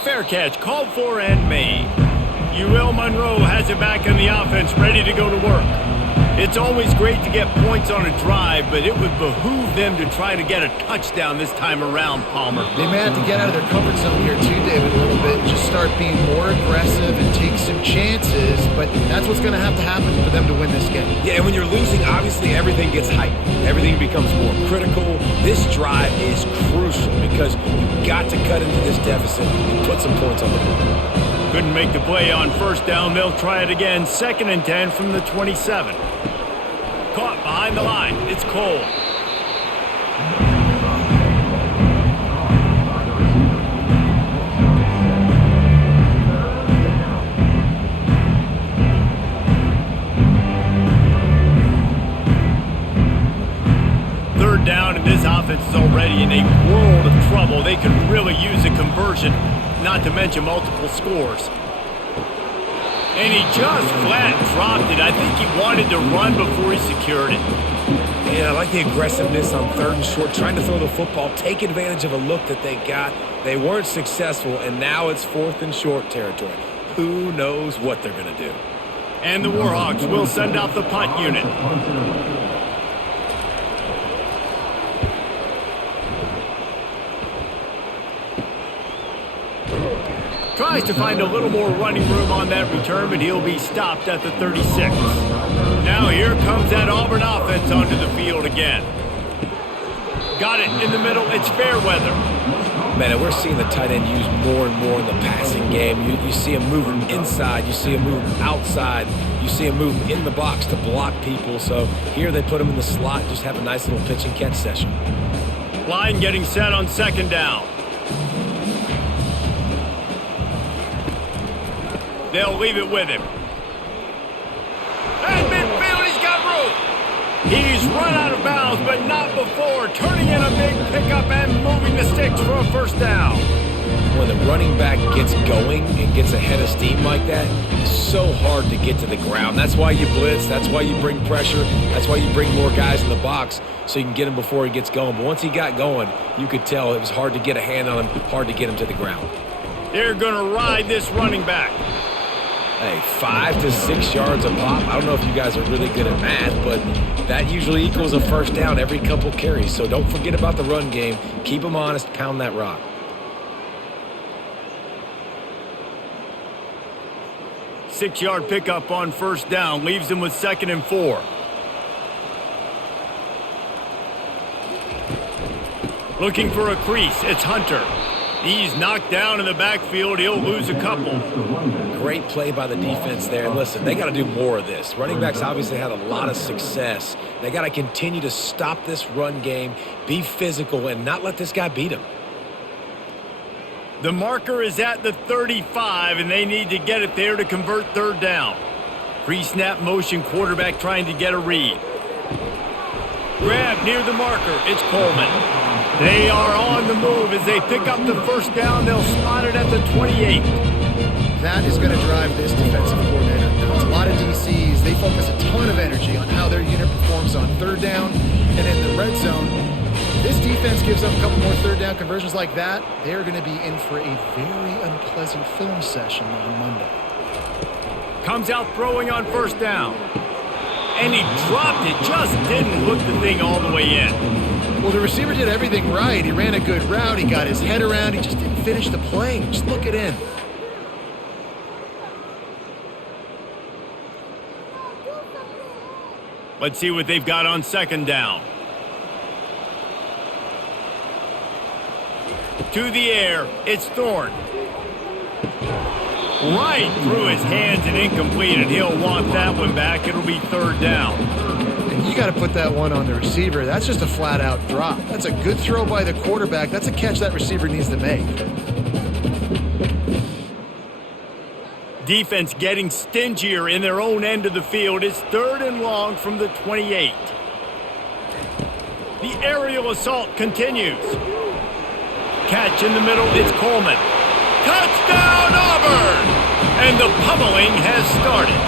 Fair catch, called for and made. UL Monroe has it back in the offense, ready to go to work. It's always great to get points on a drive, but it would behoove them to try to get a touchdown this time around, Palmer. They may have to get out of their comfort zone here too, David, a little bit. Just start being more aggressive and take some chances, but that's what's going to happen for them to win this game. Yeah, and when you're losing, obviously everything gets heightened. Everything becomes more critical. This drive is crucial because you've got to cut into this deficit and put some points on the board. Couldn't make the play on first down. They'll try it again. 2nd and 10 from the 27. Caught behind the line. It's Cole. Third down, and this offense is already in a world of trouble. They could really use a conversion, not to mention multiple scores. And he just flat dropped it. I think he wanted to run before he secured it. Yeah, I like the aggressiveness on 3rd and short, trying to throw the football, take advantage of a look that they got. They weren't successful, and now it's 4th and short territory. Who knows what they're going to do? And the Warhawks will send out the punt unit. Tries to find a little more running room on that return, but he'll be stopped at the 36. Now here comes that Auburn offense onto the field again. Got it in the middle. It's Fairweather. Man, and we're seeing the tight end used more and more in the passing game. You see him moving inside. You see him moving outside. You see him moving in the box to block people. So here they put him in the slot, just have a nice little pitch and catch session. Line getting set on 2nd down. They'll leave it with him. At midfield, he's got room. He's run out of bounds, but not before turning in a big pickup and moving the sticks for a first down. When the running back gets going and gets a head of steam like that, it's so hard to get to the ground. That's why you blitz. That's why you bring pressure. That's why you bring more guys in the box so you can get him before he gets going. But once he got going, you could tell it was hard to get a hand on him, hard to get him to the ground. They're going to ride this running back. Hey, 5 to 6 yards a pop. I don't know if you guys are really good at math, but that usually equals a first down every couple carries. So don't forget about the run game. Keep them honest. Pound that rock. Six-yard pickup on first down. Leaves them with 2nd and 4. Looking for a crease. It's Hunter. He's knocked down in the backfield. He'll lose a couple. Great play by the defense there. And listen, they got to do more of this. Running backs obviously had a lot of success. They got to continue to stop this run game, be physical, and not let this guy beat him. The marker is at the 35, and they need to get it there to convert 3rd down. Pre-snap motion, quarterback trying to get a read. Grab near the marker. It's Coleman. They are on the move as they pick up the first down. They'll spot it at the 28. That is going to drive this defensive coordinator nuts. A lot of DCs, they focus a ton of energy on how their unit performs on 3rd down and in the red zone. This defense gives up a couple more 3rd down conversions like that. They're going to be in for a very unpleasant film session on Monday. Comes out throwing on first down. And he dropped it. Just didn't hook the thing all the way in. Well, the receiver did everything right. He ran a good route. He got his head around. He just didn't finish the play. Just look it in. Let's see what they've got on 2nd down. To the air. It's Thorne. Right through his hands and incomplete, and he'll want that one back. It'll be 3rd down. And you got to put that one on the receiver. That's just a flat-out drop. That's a good throw by the quarterback. That's a catch that receiver needs to make. Defense getting stingier in their own end of the field. It's 3rd and long from the 28. The aerial assault continues. Catch in the middle. It's Coleman. Touchdown, Auburn! And the pummeling has started.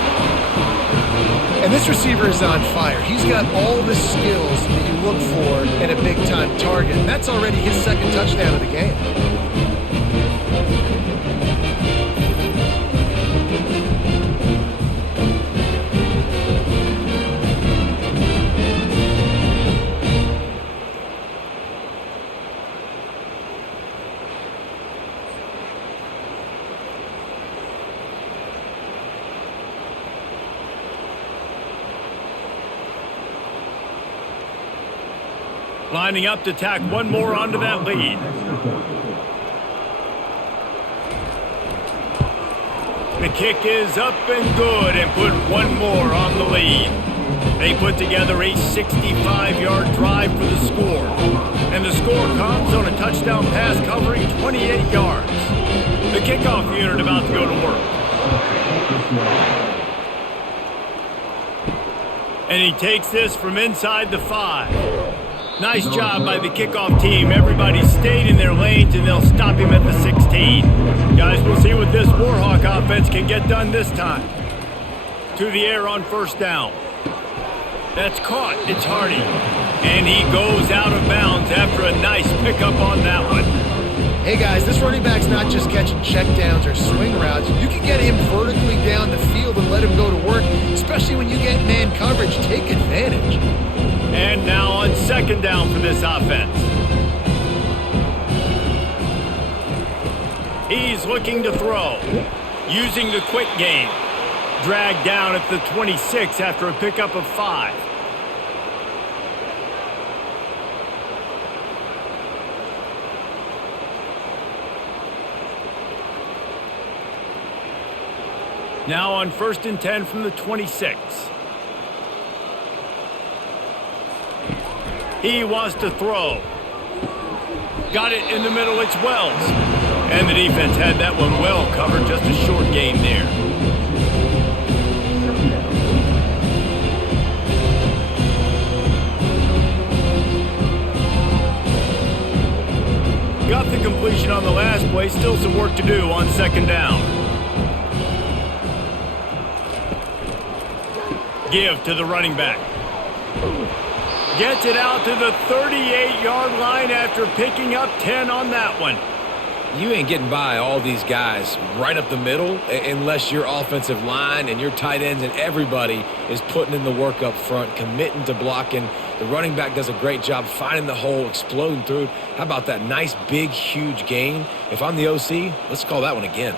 And this receiver is on fire. He's got all the skills that you look for in a big-time target. And that's already his 2nd touchdown of the game. Lining up to tack one more onto that lead. The kick is up and good and put one more on the lead. They put together a 65-yard drive for the score. And the score comes on a touchdown pass covering 28 yards. The kickoff unit about to go to work. And he takes this from inside the 5. Nice job by the kickoff team. Everybody stayed in their lanes, and they'll stop him at the 16. Guys, we'll see what this Warhawk offense can get done this time. To the air on first down. That's caught. It's Hardy. And he goes out of bounds after a nice pickup on that one. Hey guys, this running back's not just catching checkdowns or swing routes. You can get him vertically down the field and let him go to work, especially when you get man coverage. Take advantage. And now on second down for this offense. He's looking to throw. Using the quick game. Dragged down at the 26 after a pickup of 5. Now on 1st and 10 from the 26. He wants to throw. Got it in the middle, it's Wells. And the defense had that one well covered, just a short game there. Got the completion on the last play, still some work to do on second down. Give to the running back. Gets it out to the 38-yard line after picking up 10 on that one. You ain't getting by all these guys right up the middle unless your offensive line and your tight ends and everybody is putting in the work up front, committing to blocking. The running back does a great job finding the hole, exploding through it. How about that nice, big, huge gain? If I'm the OC, let's call that one again.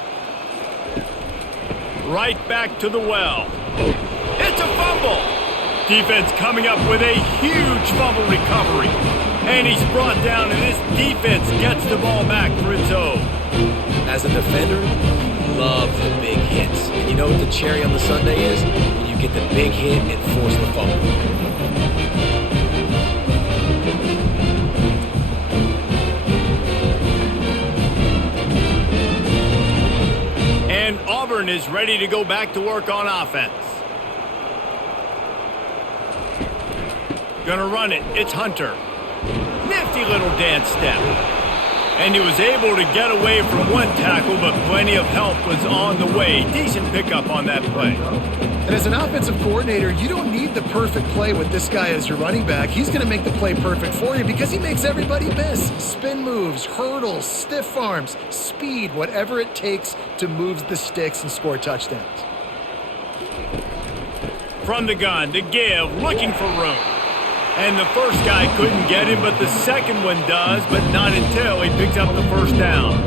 Right back to the well. It's a fumble. Defense coming up with a huge fumble recovery. And he's brought down, and this defense gets the ball back for its own. As a defender, you love the big hits. And you know what the cherry on the sundae is? When you get the big hit and force the fumble. And Auburn is ready to go back to work on offense. Gonna run it. It's Hunter. Nifty little dance step. And he was able to get away from one tackle, but plenty of help was on the way. Decent pickup on that play. And as an offensive coordinator, you don't need the perfect play with this guy as your running back. He's going to make the play perfect for you because he makes everybody miss. Spin moves, hurdles, stiff arms, speed, whatever it takes to move the sticks and score touchdowns. From the gun, to give, looking for room. And the first guy couldn't get him, but the second one does, but not until he picks up the first down.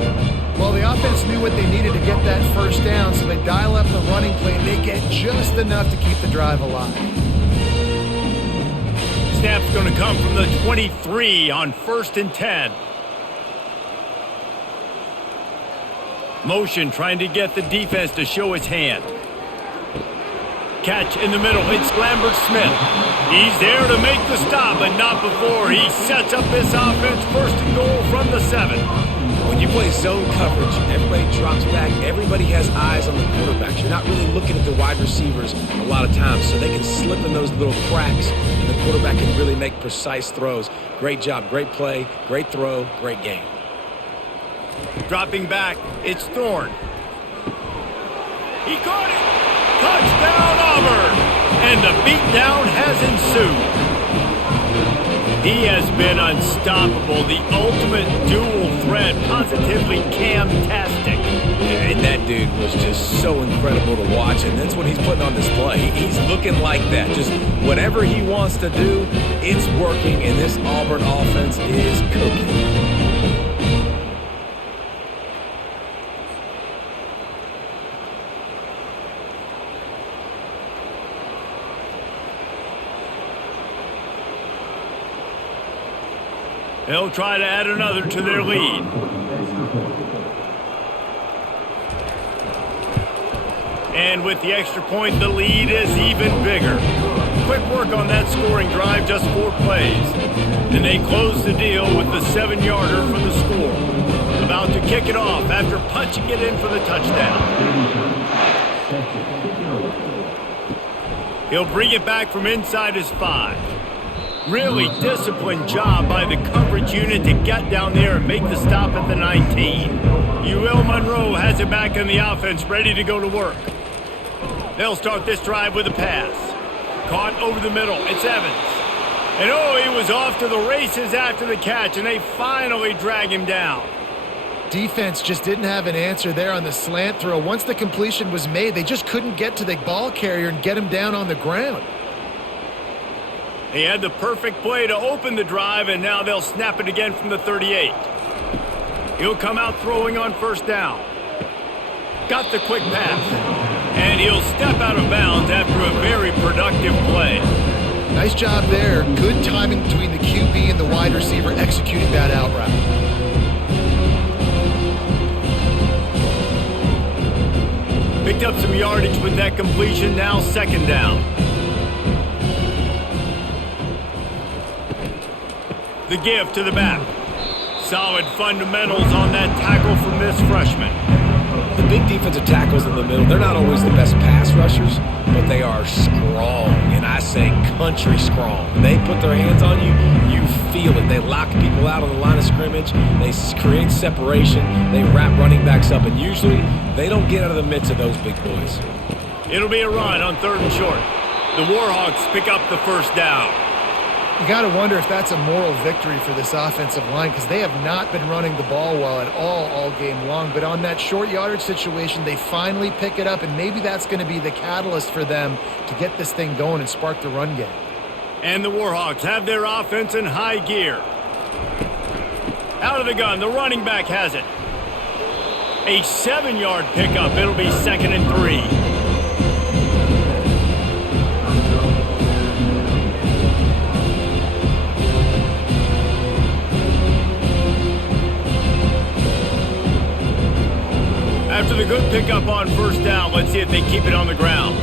Well, the offense knew what they needed to get that first down, so they dial up the running play, and they get just enough to keep the drive alive. Snap's going to come from the 23 on 1st and 10. Motion trying to get the defense to show its hand. Catch in the middle. It's Lambert-Smith. He's there to make the stop, but not before he sets up this offense 1st and goal from the 7. When you play zone coverage, everybody drops back. Everybody has eyes on the quarterbacks. You're not really looking at the wide receivers a lot of times, so they can slip in those little cracks, and the quarterback can really make precise throws. Great job, great play, great throw, great game. Dropping back, it's Thorne. He caught it! Touchdown, Auburn! And the beatdown has ensued. He has been unstoppable, the ultimate dual threat, positively Cam-tastic. And that dude was just so incredible to watch, and that's what he's putting on display. He's looking like that. Just whatever he wants to do, it's working, and this Auburn offense is cooking. They'll try to add another to their lead. And with the extra point, the lead is even bigger. Quick work on that scoring drive, just 4 plays. And they close the deal with the 7-yarder for the score. About to kick it off after punching it in for the touchdown. He'll bring it back from inside his 5. Really disciplined job by the coverage unit to get down there and make the stop at the 19. UL Monroe has it back in the offense, ready to go to work. They'll start this drive with a pass. Caught over the middle. It's Evans. And he was off to the races after the catch, and they finally drag him down. Defense just didn't have an answer there on the slant throw. Once the completion was made, they just couldn't get to the ball carrier and get him down on the ground. They had the perfect play to open the drive, and now they'll snap it again from the 38. He'll come out throwing on first down. Got the quick pass. And he'll step out of bounds after a very productive play. Nice job there. Good timing between the QB and the wide receiver executing that out route. Picked up some yardage with that completion, now second down. The give to the back. Solid fundamentals on that tackle from this freshman. The big defensive tackles in the middle, they're not always the best pass rushers, but they are strong, and I say country strong. When they put their hands on you, you feel it. They lock people out on the line of scrimmage. They create separation. They wrap running backs up, and usually they don't get out of the midst of those big boys. It'll be a run on 3rd and short. The Warhawks pick up the first down. You got to wonder if that's a moral victory for this offensive line, because they have not been running the ball well at all game long. But on that short yardage situation, they finally pick it up, and maybe that's going to be the catalyst for them to get this thing going and spark the run game. And the Warhawks have their offense in high gear. Out of the gun, the running back has it. A 7-yard pickup. It'll be 2nd and 3. After the good pickup on first down, let's see if they keep it on the ground.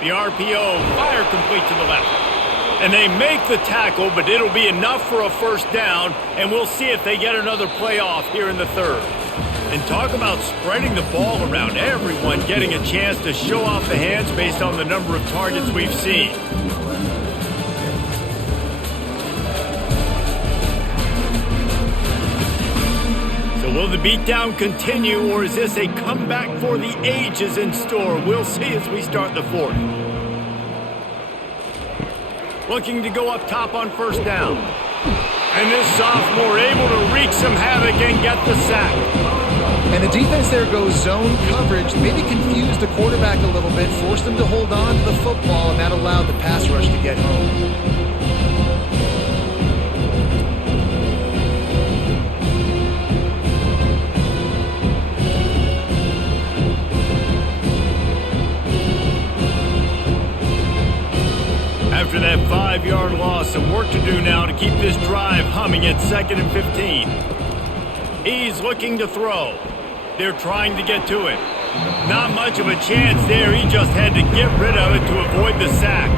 The RPO, fire complete to the left. And they make the tackle, but it'll be enough for a first down, and we'll see if they get another play off here in the 3rd. And talk about spreading the ball around, everyone getting a chance to show off the hands based on the number of targets we've seen. Will the beatdown continue, or is this a comeback for the ages in store? We'll see as we start the 4th. Looking to go up top on first down. And this sophomore able to wreak some havoc and get the sack. And the defense there goes zone coverage, maybe confused the quarterback a little bit, forced him to hold on to the football, and that allowed the pass rush to get home. After that 5-yard loss, some work to do now to keep this drive humming at 2nd and 15. He's looking to throw. They're trying to get to it. Not much of a chance there. He just had to get rid of it to avoid the sack.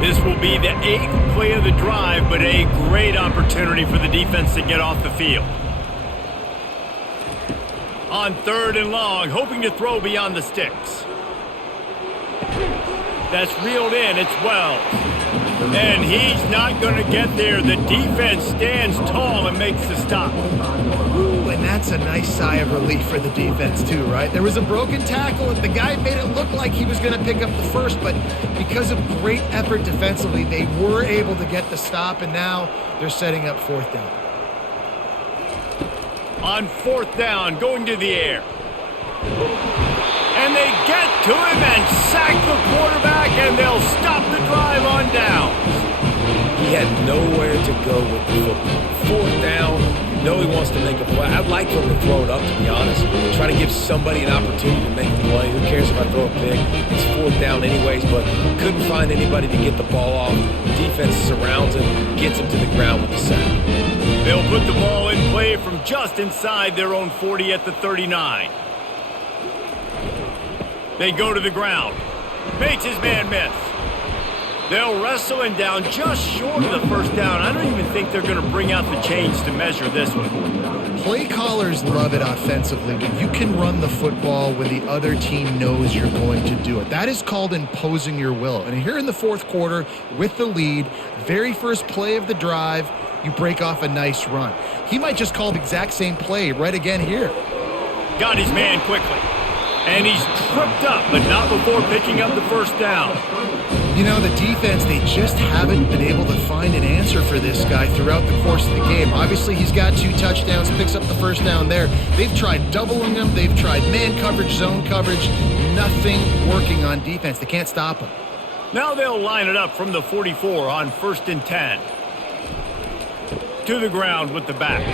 This will be the 8th play of the drive, but a great opportunity for the defense to get off the field. On 3rd and long, hoping to throw beyond the sticks. That's reeled in. It's Wells. And he's not going to get there. The defense stands tall and makes the stop. Ooh, and that's a nice sigh of relief for the defense too, right? There was a broken tackle, and the guy made it look like he was going to pick up the first, but because of great effort defensively, they were able to get the stop, and now they're setting up 4th down. On 4th down, going to the air. And they get to him and sack the quarterback, and they'll stop the drive on downs. He had nowhere to go with the football. 4th down. You know he wants to make a play. I'd like for him to throw it up, to be honest. Try to give somebody an opportunity to make a play. Who cares if I throw a pick? It's 4th down anyways, but couldn't find anybody to get the ball off. Defense surrounds him, gets him to the ground with the sack. They'll put the ball in play from just inside their own 40 at the 39. They go to the ground. Makes his man miss. They'll wrestle him down just short of the first down. I don't even think they're going to bring out the chains to measure this one. Play callers love it offensively when you can run the football when the other team knows you're going to do it. That is called imposing your will. And here in the 4th quarter with the lead, very first play of the drive, you break off a nice run. He might just call the exact same play right again here. Got his man quickly. And he's tripped up, but not before picking up the first down. You know, the defense, they just haven't been able to find an answer for this guy throughout the course of the game. Obviously, he's got 2 touchdowns, picks up the first down there. They've tried doubling him. They've tried man coverage, zone coverage. Nothing working on defense. They can't stop him. Now they'll line it up from the 44 on 1st and 10. To the ground with the back.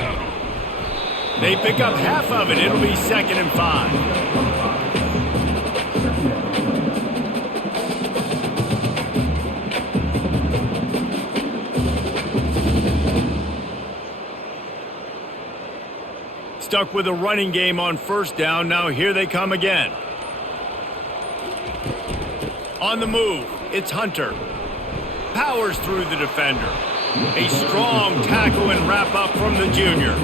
They pick up half of it. It'll be 2nd and 5. Stuck with a running game on 1st down. Now here they come again. On the move, it's Hunter. Powers through the defender. A strong tackle and wrap up from the junior.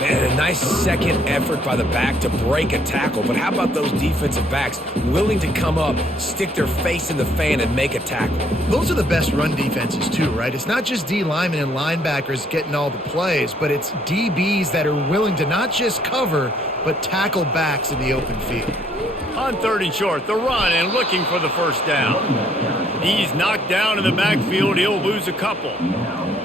Man, a nice second effort by the back to break a tackle. But how about those defensive backs willing to come up, stick their face in the fan, and make a tackle? Those are the best run defenses too, right? It's not just D linemen and linebackers getting all the plays, but it's DBs that are willing to not just cover, but tackle backs in the open field. On 3rd and short, the run and looking for the first down. He's knocked down in the backfield. He'll lose a couple.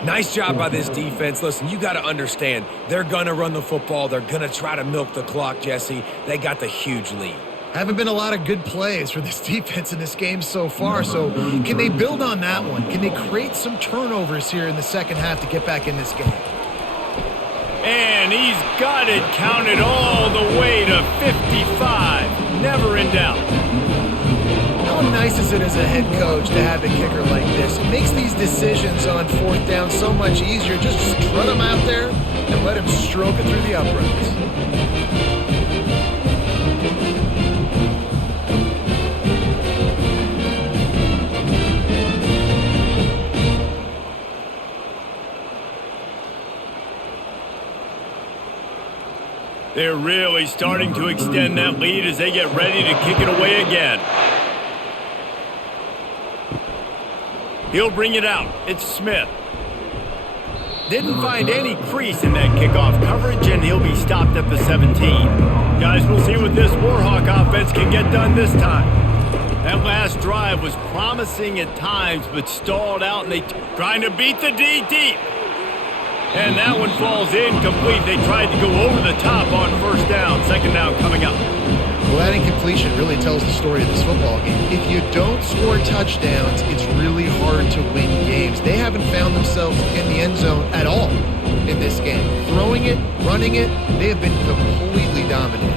Nice job by this defense. Listen, you got to understand, they're going to run the football. They're going to try to milk the clock, Jesse. They got the huge lead. Haven't been a lot of good plays for this defense in this game so far, so can they build on that one? Can they create some turnovers here in the second half to get back in this game? And he's got it counted all the way to 55. Never in doubt. How nice is it as a head coach to have a kicker like this? It makes these decisions on 4th down so much easier. Just strut him out there and let him stroke it through the uprights. They're really starting to extend that lead as they get ready to kick it away again. He'll bring it out. It's Smith. Didn't find any crease in that kickoff coverage, and he'll be stopped at the 17. Guys, we'll see what this Warhawk offense can get done this time. That last drive was promising at times, but stalled out, and they trying to beat the D deep. And that one falls incomplete. They tried to go over the top on 1st down. 2nd down coming up. Well, that incompletion really tells the story of this football game. If you don't score touchdowns, it's really hard to win games. They haven't found themselves in the end zone at all in this game. Throwing it, running it, they have been completely dominated.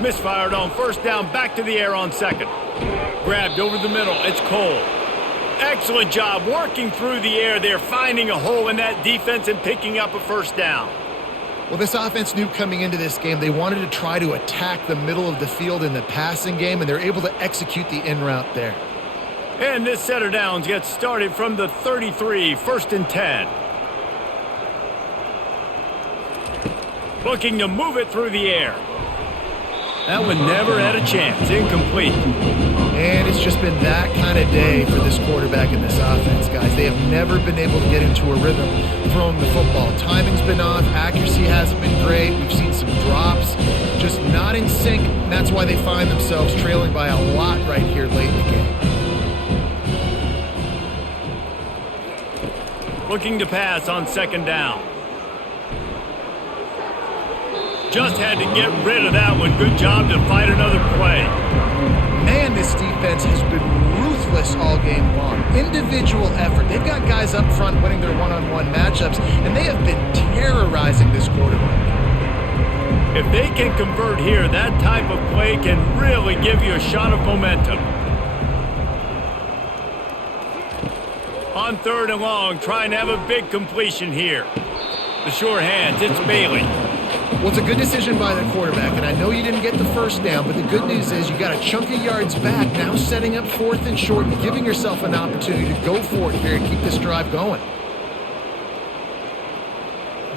Misfired on 1st down, back to the air on 2nd. Grabbed over the middle, it's Cole. Excellent job working through the air there, finding a hole in that defense and picking up a 1st down. Well, this offense knew coming into this game they wanted to try to attack the middle of the field in the passing game, and they're able to execute the in route there. And this set of downs gets started from the 33, 1st and 10. Looking to move it through the air. That one never had a chance. Incomplete. And it's just been that kind of day for this quarterback and this offense, guys. They have never been able to get into a rhythm throwing the football. Timing's been off. Accuracy hasn't been great. We've seen some drops. Just not in sync. And that's why they find themselves trailing by a lot right here late in the game. Looking to pass on 2nd down. Just had to get rid of that one. Good job to fight another play. Man, this defense has been ruthless all game long. Individual effort. They've got guys up front winning their one-on-one matchups, and they have been terrorizing this quarterback. If they can convert here, that type of play can really give you a shot of momentum. On 3rd and long, trying to have a big completion here. The sure hands, it's Bailey. Well, it's a good decision by the quarterback, and I know you didn't get the first down, but the good news is you got a chunk of yards back, now setting up 4th and short and giving yourself an opportunity to go for it here and keep this drive going.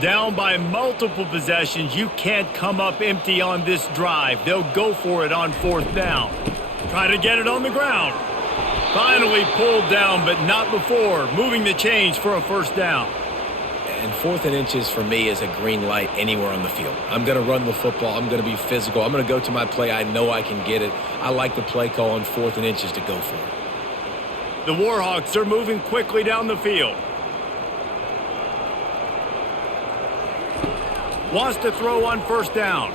Down by multiple possessions, you can't come up empty on this drive. They'll go for it on 4th down. Try to get it on the ground. Finally pulled down, but not before. Moving the chains for a 1st down. And 4th and inches for me is a green light anywhere on the field. I'm going to run the football. I'm going to be physical. I'm going to go to my play. I know I can get it. I like the play call on 4th and inches to go for it. The Warhawks are moving quickly down the field. Wants to throw on 1st down.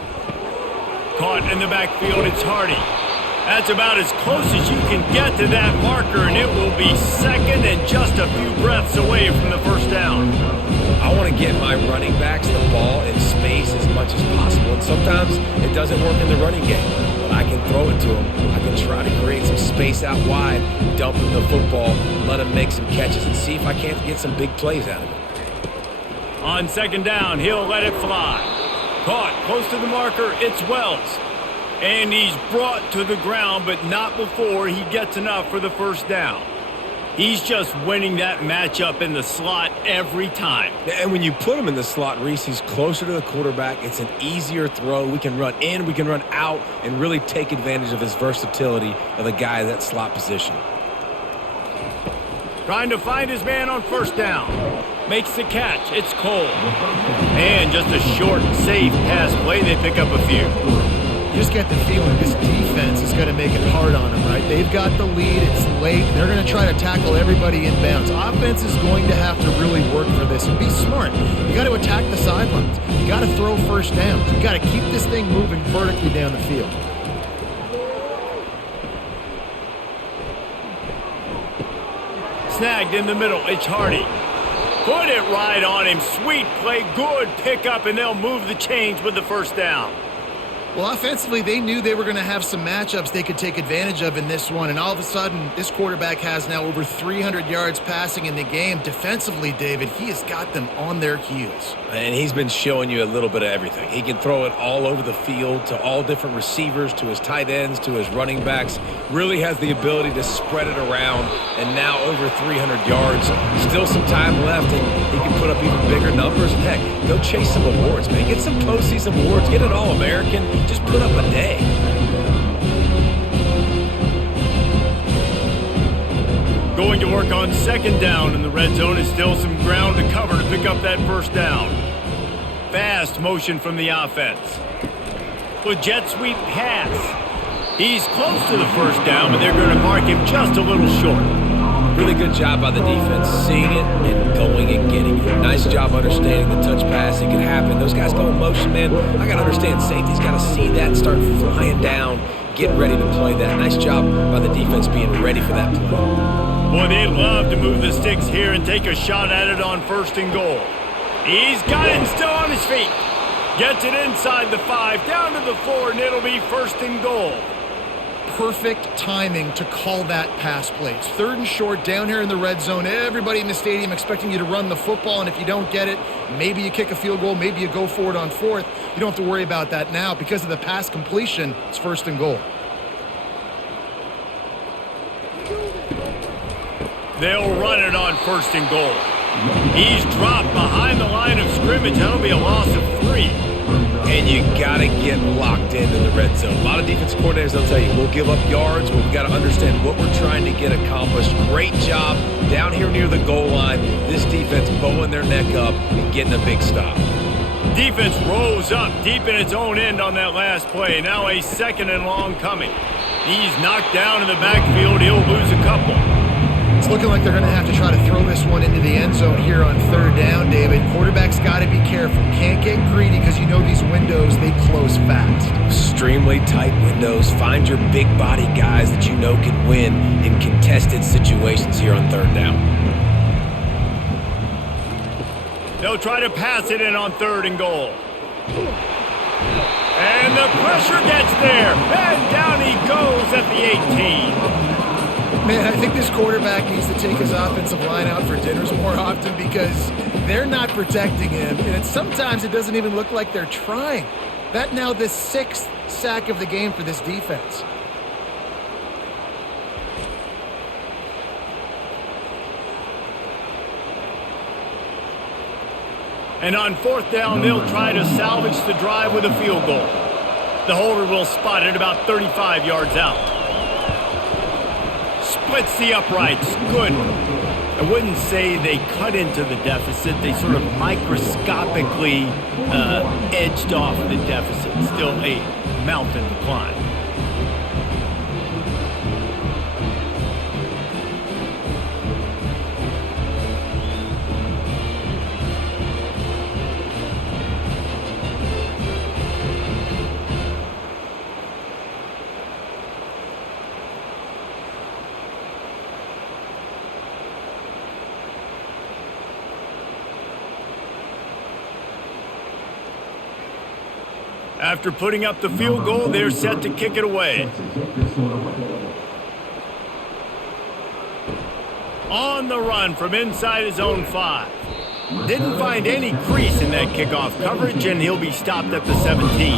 Caught in the backfield, it's Hardy. That's about as close as you can get to that marker, and it will be 2nd and just a few breaths away from the 1st down. I want to get my running backs the ball in space as much as possible, and sometimes it doesn't work in the running game, but I can throw it to them. I can try to create some space out wide, dump him the football, let him make some catches, and see if I can't get some big plays out of it. On 2nd down, he'll let it fly. Caught close to the marker, it's Wells. And he's brought to the ground, but not before he gets enough for the 1st down. He's just winning that matchup in the slot every time. And when you put him in the slot, Reese, he's closer to the quarterback. It's an easier throw. We can run in, we can run out, and really take advantage of his versatility of the guy in that slot position. Trying to find his man on 1st down. Makes the catch. It's Cole. And just a short, safe pass play. They pick up a few. You just get the feeling this defense is going to make it hard on them, right? They've got the lead. It's late. They're going to try to tackle everybody in bounds. Offense is going to have to really work for this and be smart. You got to attack the sidelines. You got to throw 1st downs. You got to keep this thing moving vertically down the field. Snagged in the middle. It's Hardy. Put it right on him. Sweet play. Good pickup, and they'll move the chains with the 1st down. Well, offensively, they knew they were going to have some matchups they could take advantage of in this one, and all of a sudden, this quarterback has now over 300 yards passing in the game. Defensively, David, he has got them on their heels. And he's been showing you a little bit of everything. He can throw it all over the field to all different receivers, to his tight ends, to his running backs. Really has the ability to spread it around, and now over 300 yards. Still some time left, and he can put up even bigger numbers. And heck, go chase some awards, man. Get some postseason awards. Get an All-American. Just put up a day. Going to work on 2nd down in the red zone is still some ground to cover to pick up that 1st down. Fast motion from the offense. With jet sweep pass. He's close to the 1st down, but they're going to mark him just a little short. Really good job by the defense, seeing it and going and getting it. Nice job understanding the touch pass. It can happen. Those guys go in motion, man. I got to understand safety's got to see that and start flying down, getting ready to play that. Nice job by the defense being ready for that play. Boy, they'd love to move the sticks here and take a shot at it on 1st and goal. He's got it and still on his feet. Gets it inside the 5, down to the 4, and it'll be 1st and goal. Perfect timing to call that pass play. It's 3rd and short down here in the red zone. Everybody in the stadium expecting you to run the football, and if you don't get it, maybe you kick a field goal, maybe you go for it on 4th. You don't have to worry about that now. Because of the pass completion, it's 1st and goal. They'll run it on 1st and goal. He's dropped behind the line of scrimmage. That'll be a loss of 3. And you got to get locked into the red zone. A lot of defense coordinators, they'll tell you, we'll give up yards, but we've got to understand what we're trying to get accomplished. Great job down here near the goal line. This defense bowing their neck up and getting a big stop. Defense rose up deep in its own end on that last play. Now a 2nd and long coming. He's knocked down in the backfield. He'll lose a couple. It's looking like they're going to have to try to throw this one into the end zone here on third down, David. Quarterback's got to be careful. Can't get greedy because you know these windows, they close fast. Extremely tight windows. Find your big body guys that you know can win in contested situations here on third down. They'll try to pass it in on 3rd and goal. And the pressure gets there. And down he goes at the 18. Man, I think this quarterback needs to take his offensive line out for dinners more often because they're not protecting him. And sometimes it doesn't even look like they're trying. That now the 6th sack of the game for this defense. And on 4th down, they'll try to salvage the drive with a field goal. The holder will spot it about 35 yards out. Splits the uprights. Good. I wouldn't say they cut into the deficit. They sort of microscopically edged off the deficit. Still a mountain to climb. After putting up the field goal, they're set to kick it away. On the run from inside his own 5. Didn't find any crease in that kickoff coverage, and he'll be stopped at the 17.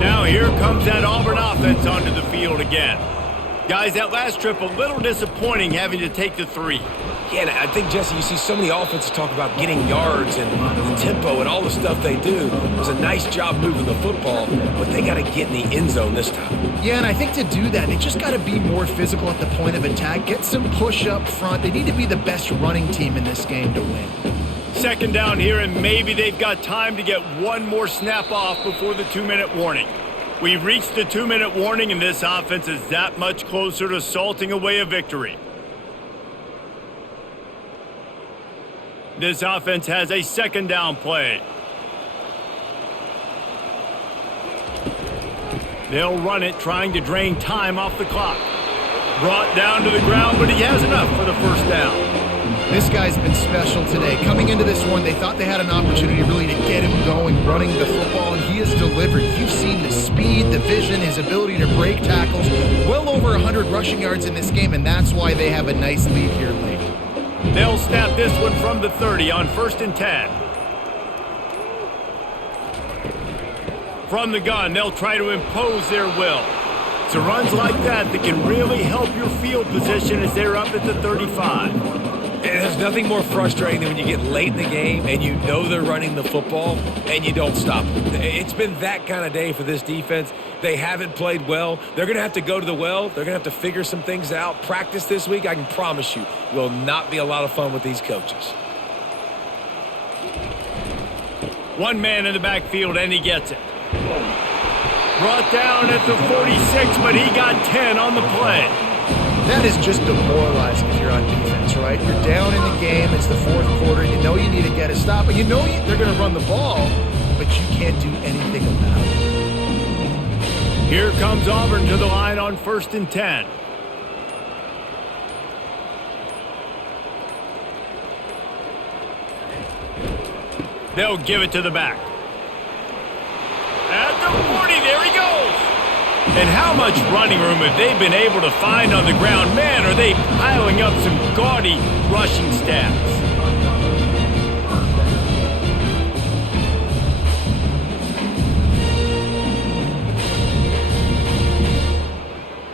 Now here comes that Auburn offense onto the field again. Guys, that last trip a little disappointing having to take the 3. Yeah, and I think, Jesse, you see so many offenses talk about getting yards and the tempo and all the stuff they do. It was a nice job moving the football, but they got to get in the end zone this time. Yeah, and I think to do that, they just got to be more physical at the point of attack, get some push up front. They need to be the best running team in this game to win. 2nd down here, and maybe they've got time to get one more snap off before the 2-minute warning. We've reached the 2-minute warning, and this offense is that much closer to salting away a victory. This offense has a 2nd down play. They'll run it, trying to drain time off the clock. Brought down to the ground, but he has enough for the 1st down. This guy's been special today. Coming into this one, they thought they had an opportunity really to get him going, running the football, and he has delivered. You've seen the speed, the vision, his ability to break tackles. Well over 100 rushing yards in this game, and that's why they have a nice lead here late. They'll snap this one from the 30 on 1st and 10. From the gun, they'll try to impose their will. It's runs like that that can really help your field position as they're up at the 35. And there's nothing more frustrating than when you get late in the game and you know they're running the football and you don't stop them. It's been that kind of day for this defense. They haven't played well. They're going to have to go to the well. They're going to have to figure some things out. Practice this week, I can promise you, will not be a lot of fun with these coaches. One man in the backfield, and he gets it. Brought down at the 46, but he got 10 on the play. That is just demoralizing if you're on defense, right? You're down in the game. It's the 4th quarter. You know you need to get a stop, and you know they're going to run the ball, but you can't do anything about it. Here comes Auburn to the line on 1st and 10. They'll give it to the back. At the 40, there he goes. And how much running room have they been able to find on the ground? Man, are they piling up some gaudy rushing stats.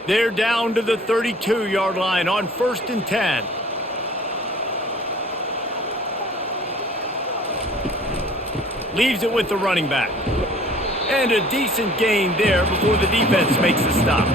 They're down to the 32-yard line on 1st and 10. Leaves it with the running back. And a decent gain there before the defense makes the stop.